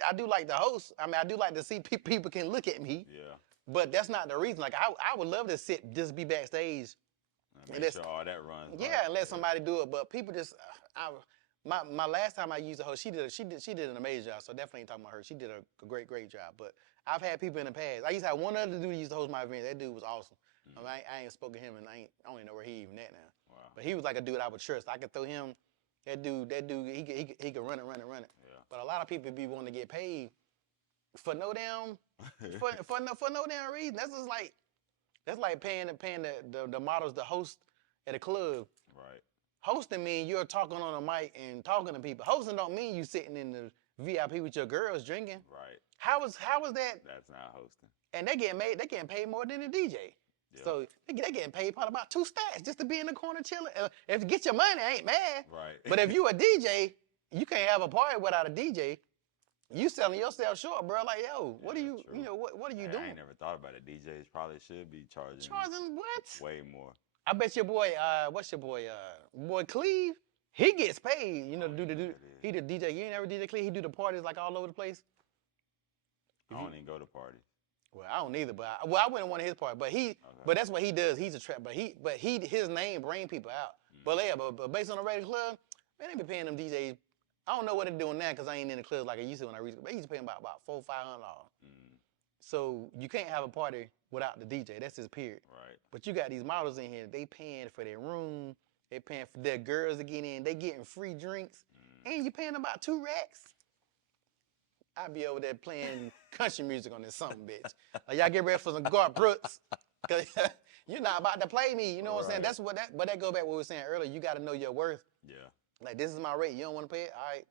I do like to host. I mean, I do like to see people can look at me. Yeah. But that's not the reason. Like I would love to just be backstage. Make sure all that runs. Yeah, and let somebody do it. But people just. My last time I used a host, she did an amazing job. So definitely ain't talking about her. She did a great job. But I've had people in the past. I used to have one other dude who used to host my event. That dude was awesome. I mean, I ain't spoken to him, and I don't even know where he even at now. Wow. But he was like a dude I would trust. I could throw him. That dude, he could run it. Yeah. But a lot of people be wanting to get paid for no damn for no damn reason. That's like paying the models to host at a club. Right. Hosting mean you're talking on a mic and talking to people. Hosting don't mean you sitting in the VIP with your girls drinking. Right. How is that? That's not hosting. And they getting paid more than a DJ. Yeah. So they getting paid probably about 2 stacks just to be in the corner chilling. If you get your money, I ain't mad. Right. But if you a DJ, you can't have a party without a DJ. You selling yourself short, bro. Like, yo, what are you, true. You know, what are you doing? I ain't never thought about it. DJs probably should be charging. Charging what? Way more. I bet your boy, what's your boy, boy Cleve? He gets paid, you know, to he the DJ. You ain't ever DJ Cleve. He do the parties like all over the place. I don't even go to parties. Well, I don't either, but I went to one of his parties. But but that's what he does. He's a trap. But his name bring people out. But based on the regular club, man, they be paying them DJs. I don't know what they're doing now because I ain't in the clubs like I used to when I reached. But he used to pay them about $400-500. So you can't have a party without the DJ. That's his period. Right. But you got these models in here. They paying for their room. They paying for their girls to get in. They getting free drinks. And you paying about 2 racks. I be over there playing country music on this something, bitch. Like, y'all get ready for some Garth Brooks. Cause you're not about to play me. You know what I'm saying? That's but that go back to what we were saying earlier. You got to know your worth. Yeah. Like, this is my rate. You don't want to pay it? All right.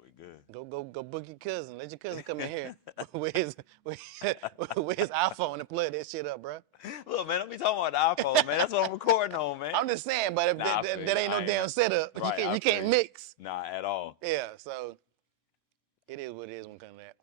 We good. Go book your cousin. Let your cousin come in here with his iPhone and plug that shit up, bro. Look, man, don't be talking about the iPhone, man. That's what I'm recording on, man. I'm just saying, but that ain't no damn setup. Right, you can't mix. Nah, at all. Yeah, so it is what it is when it comes to that.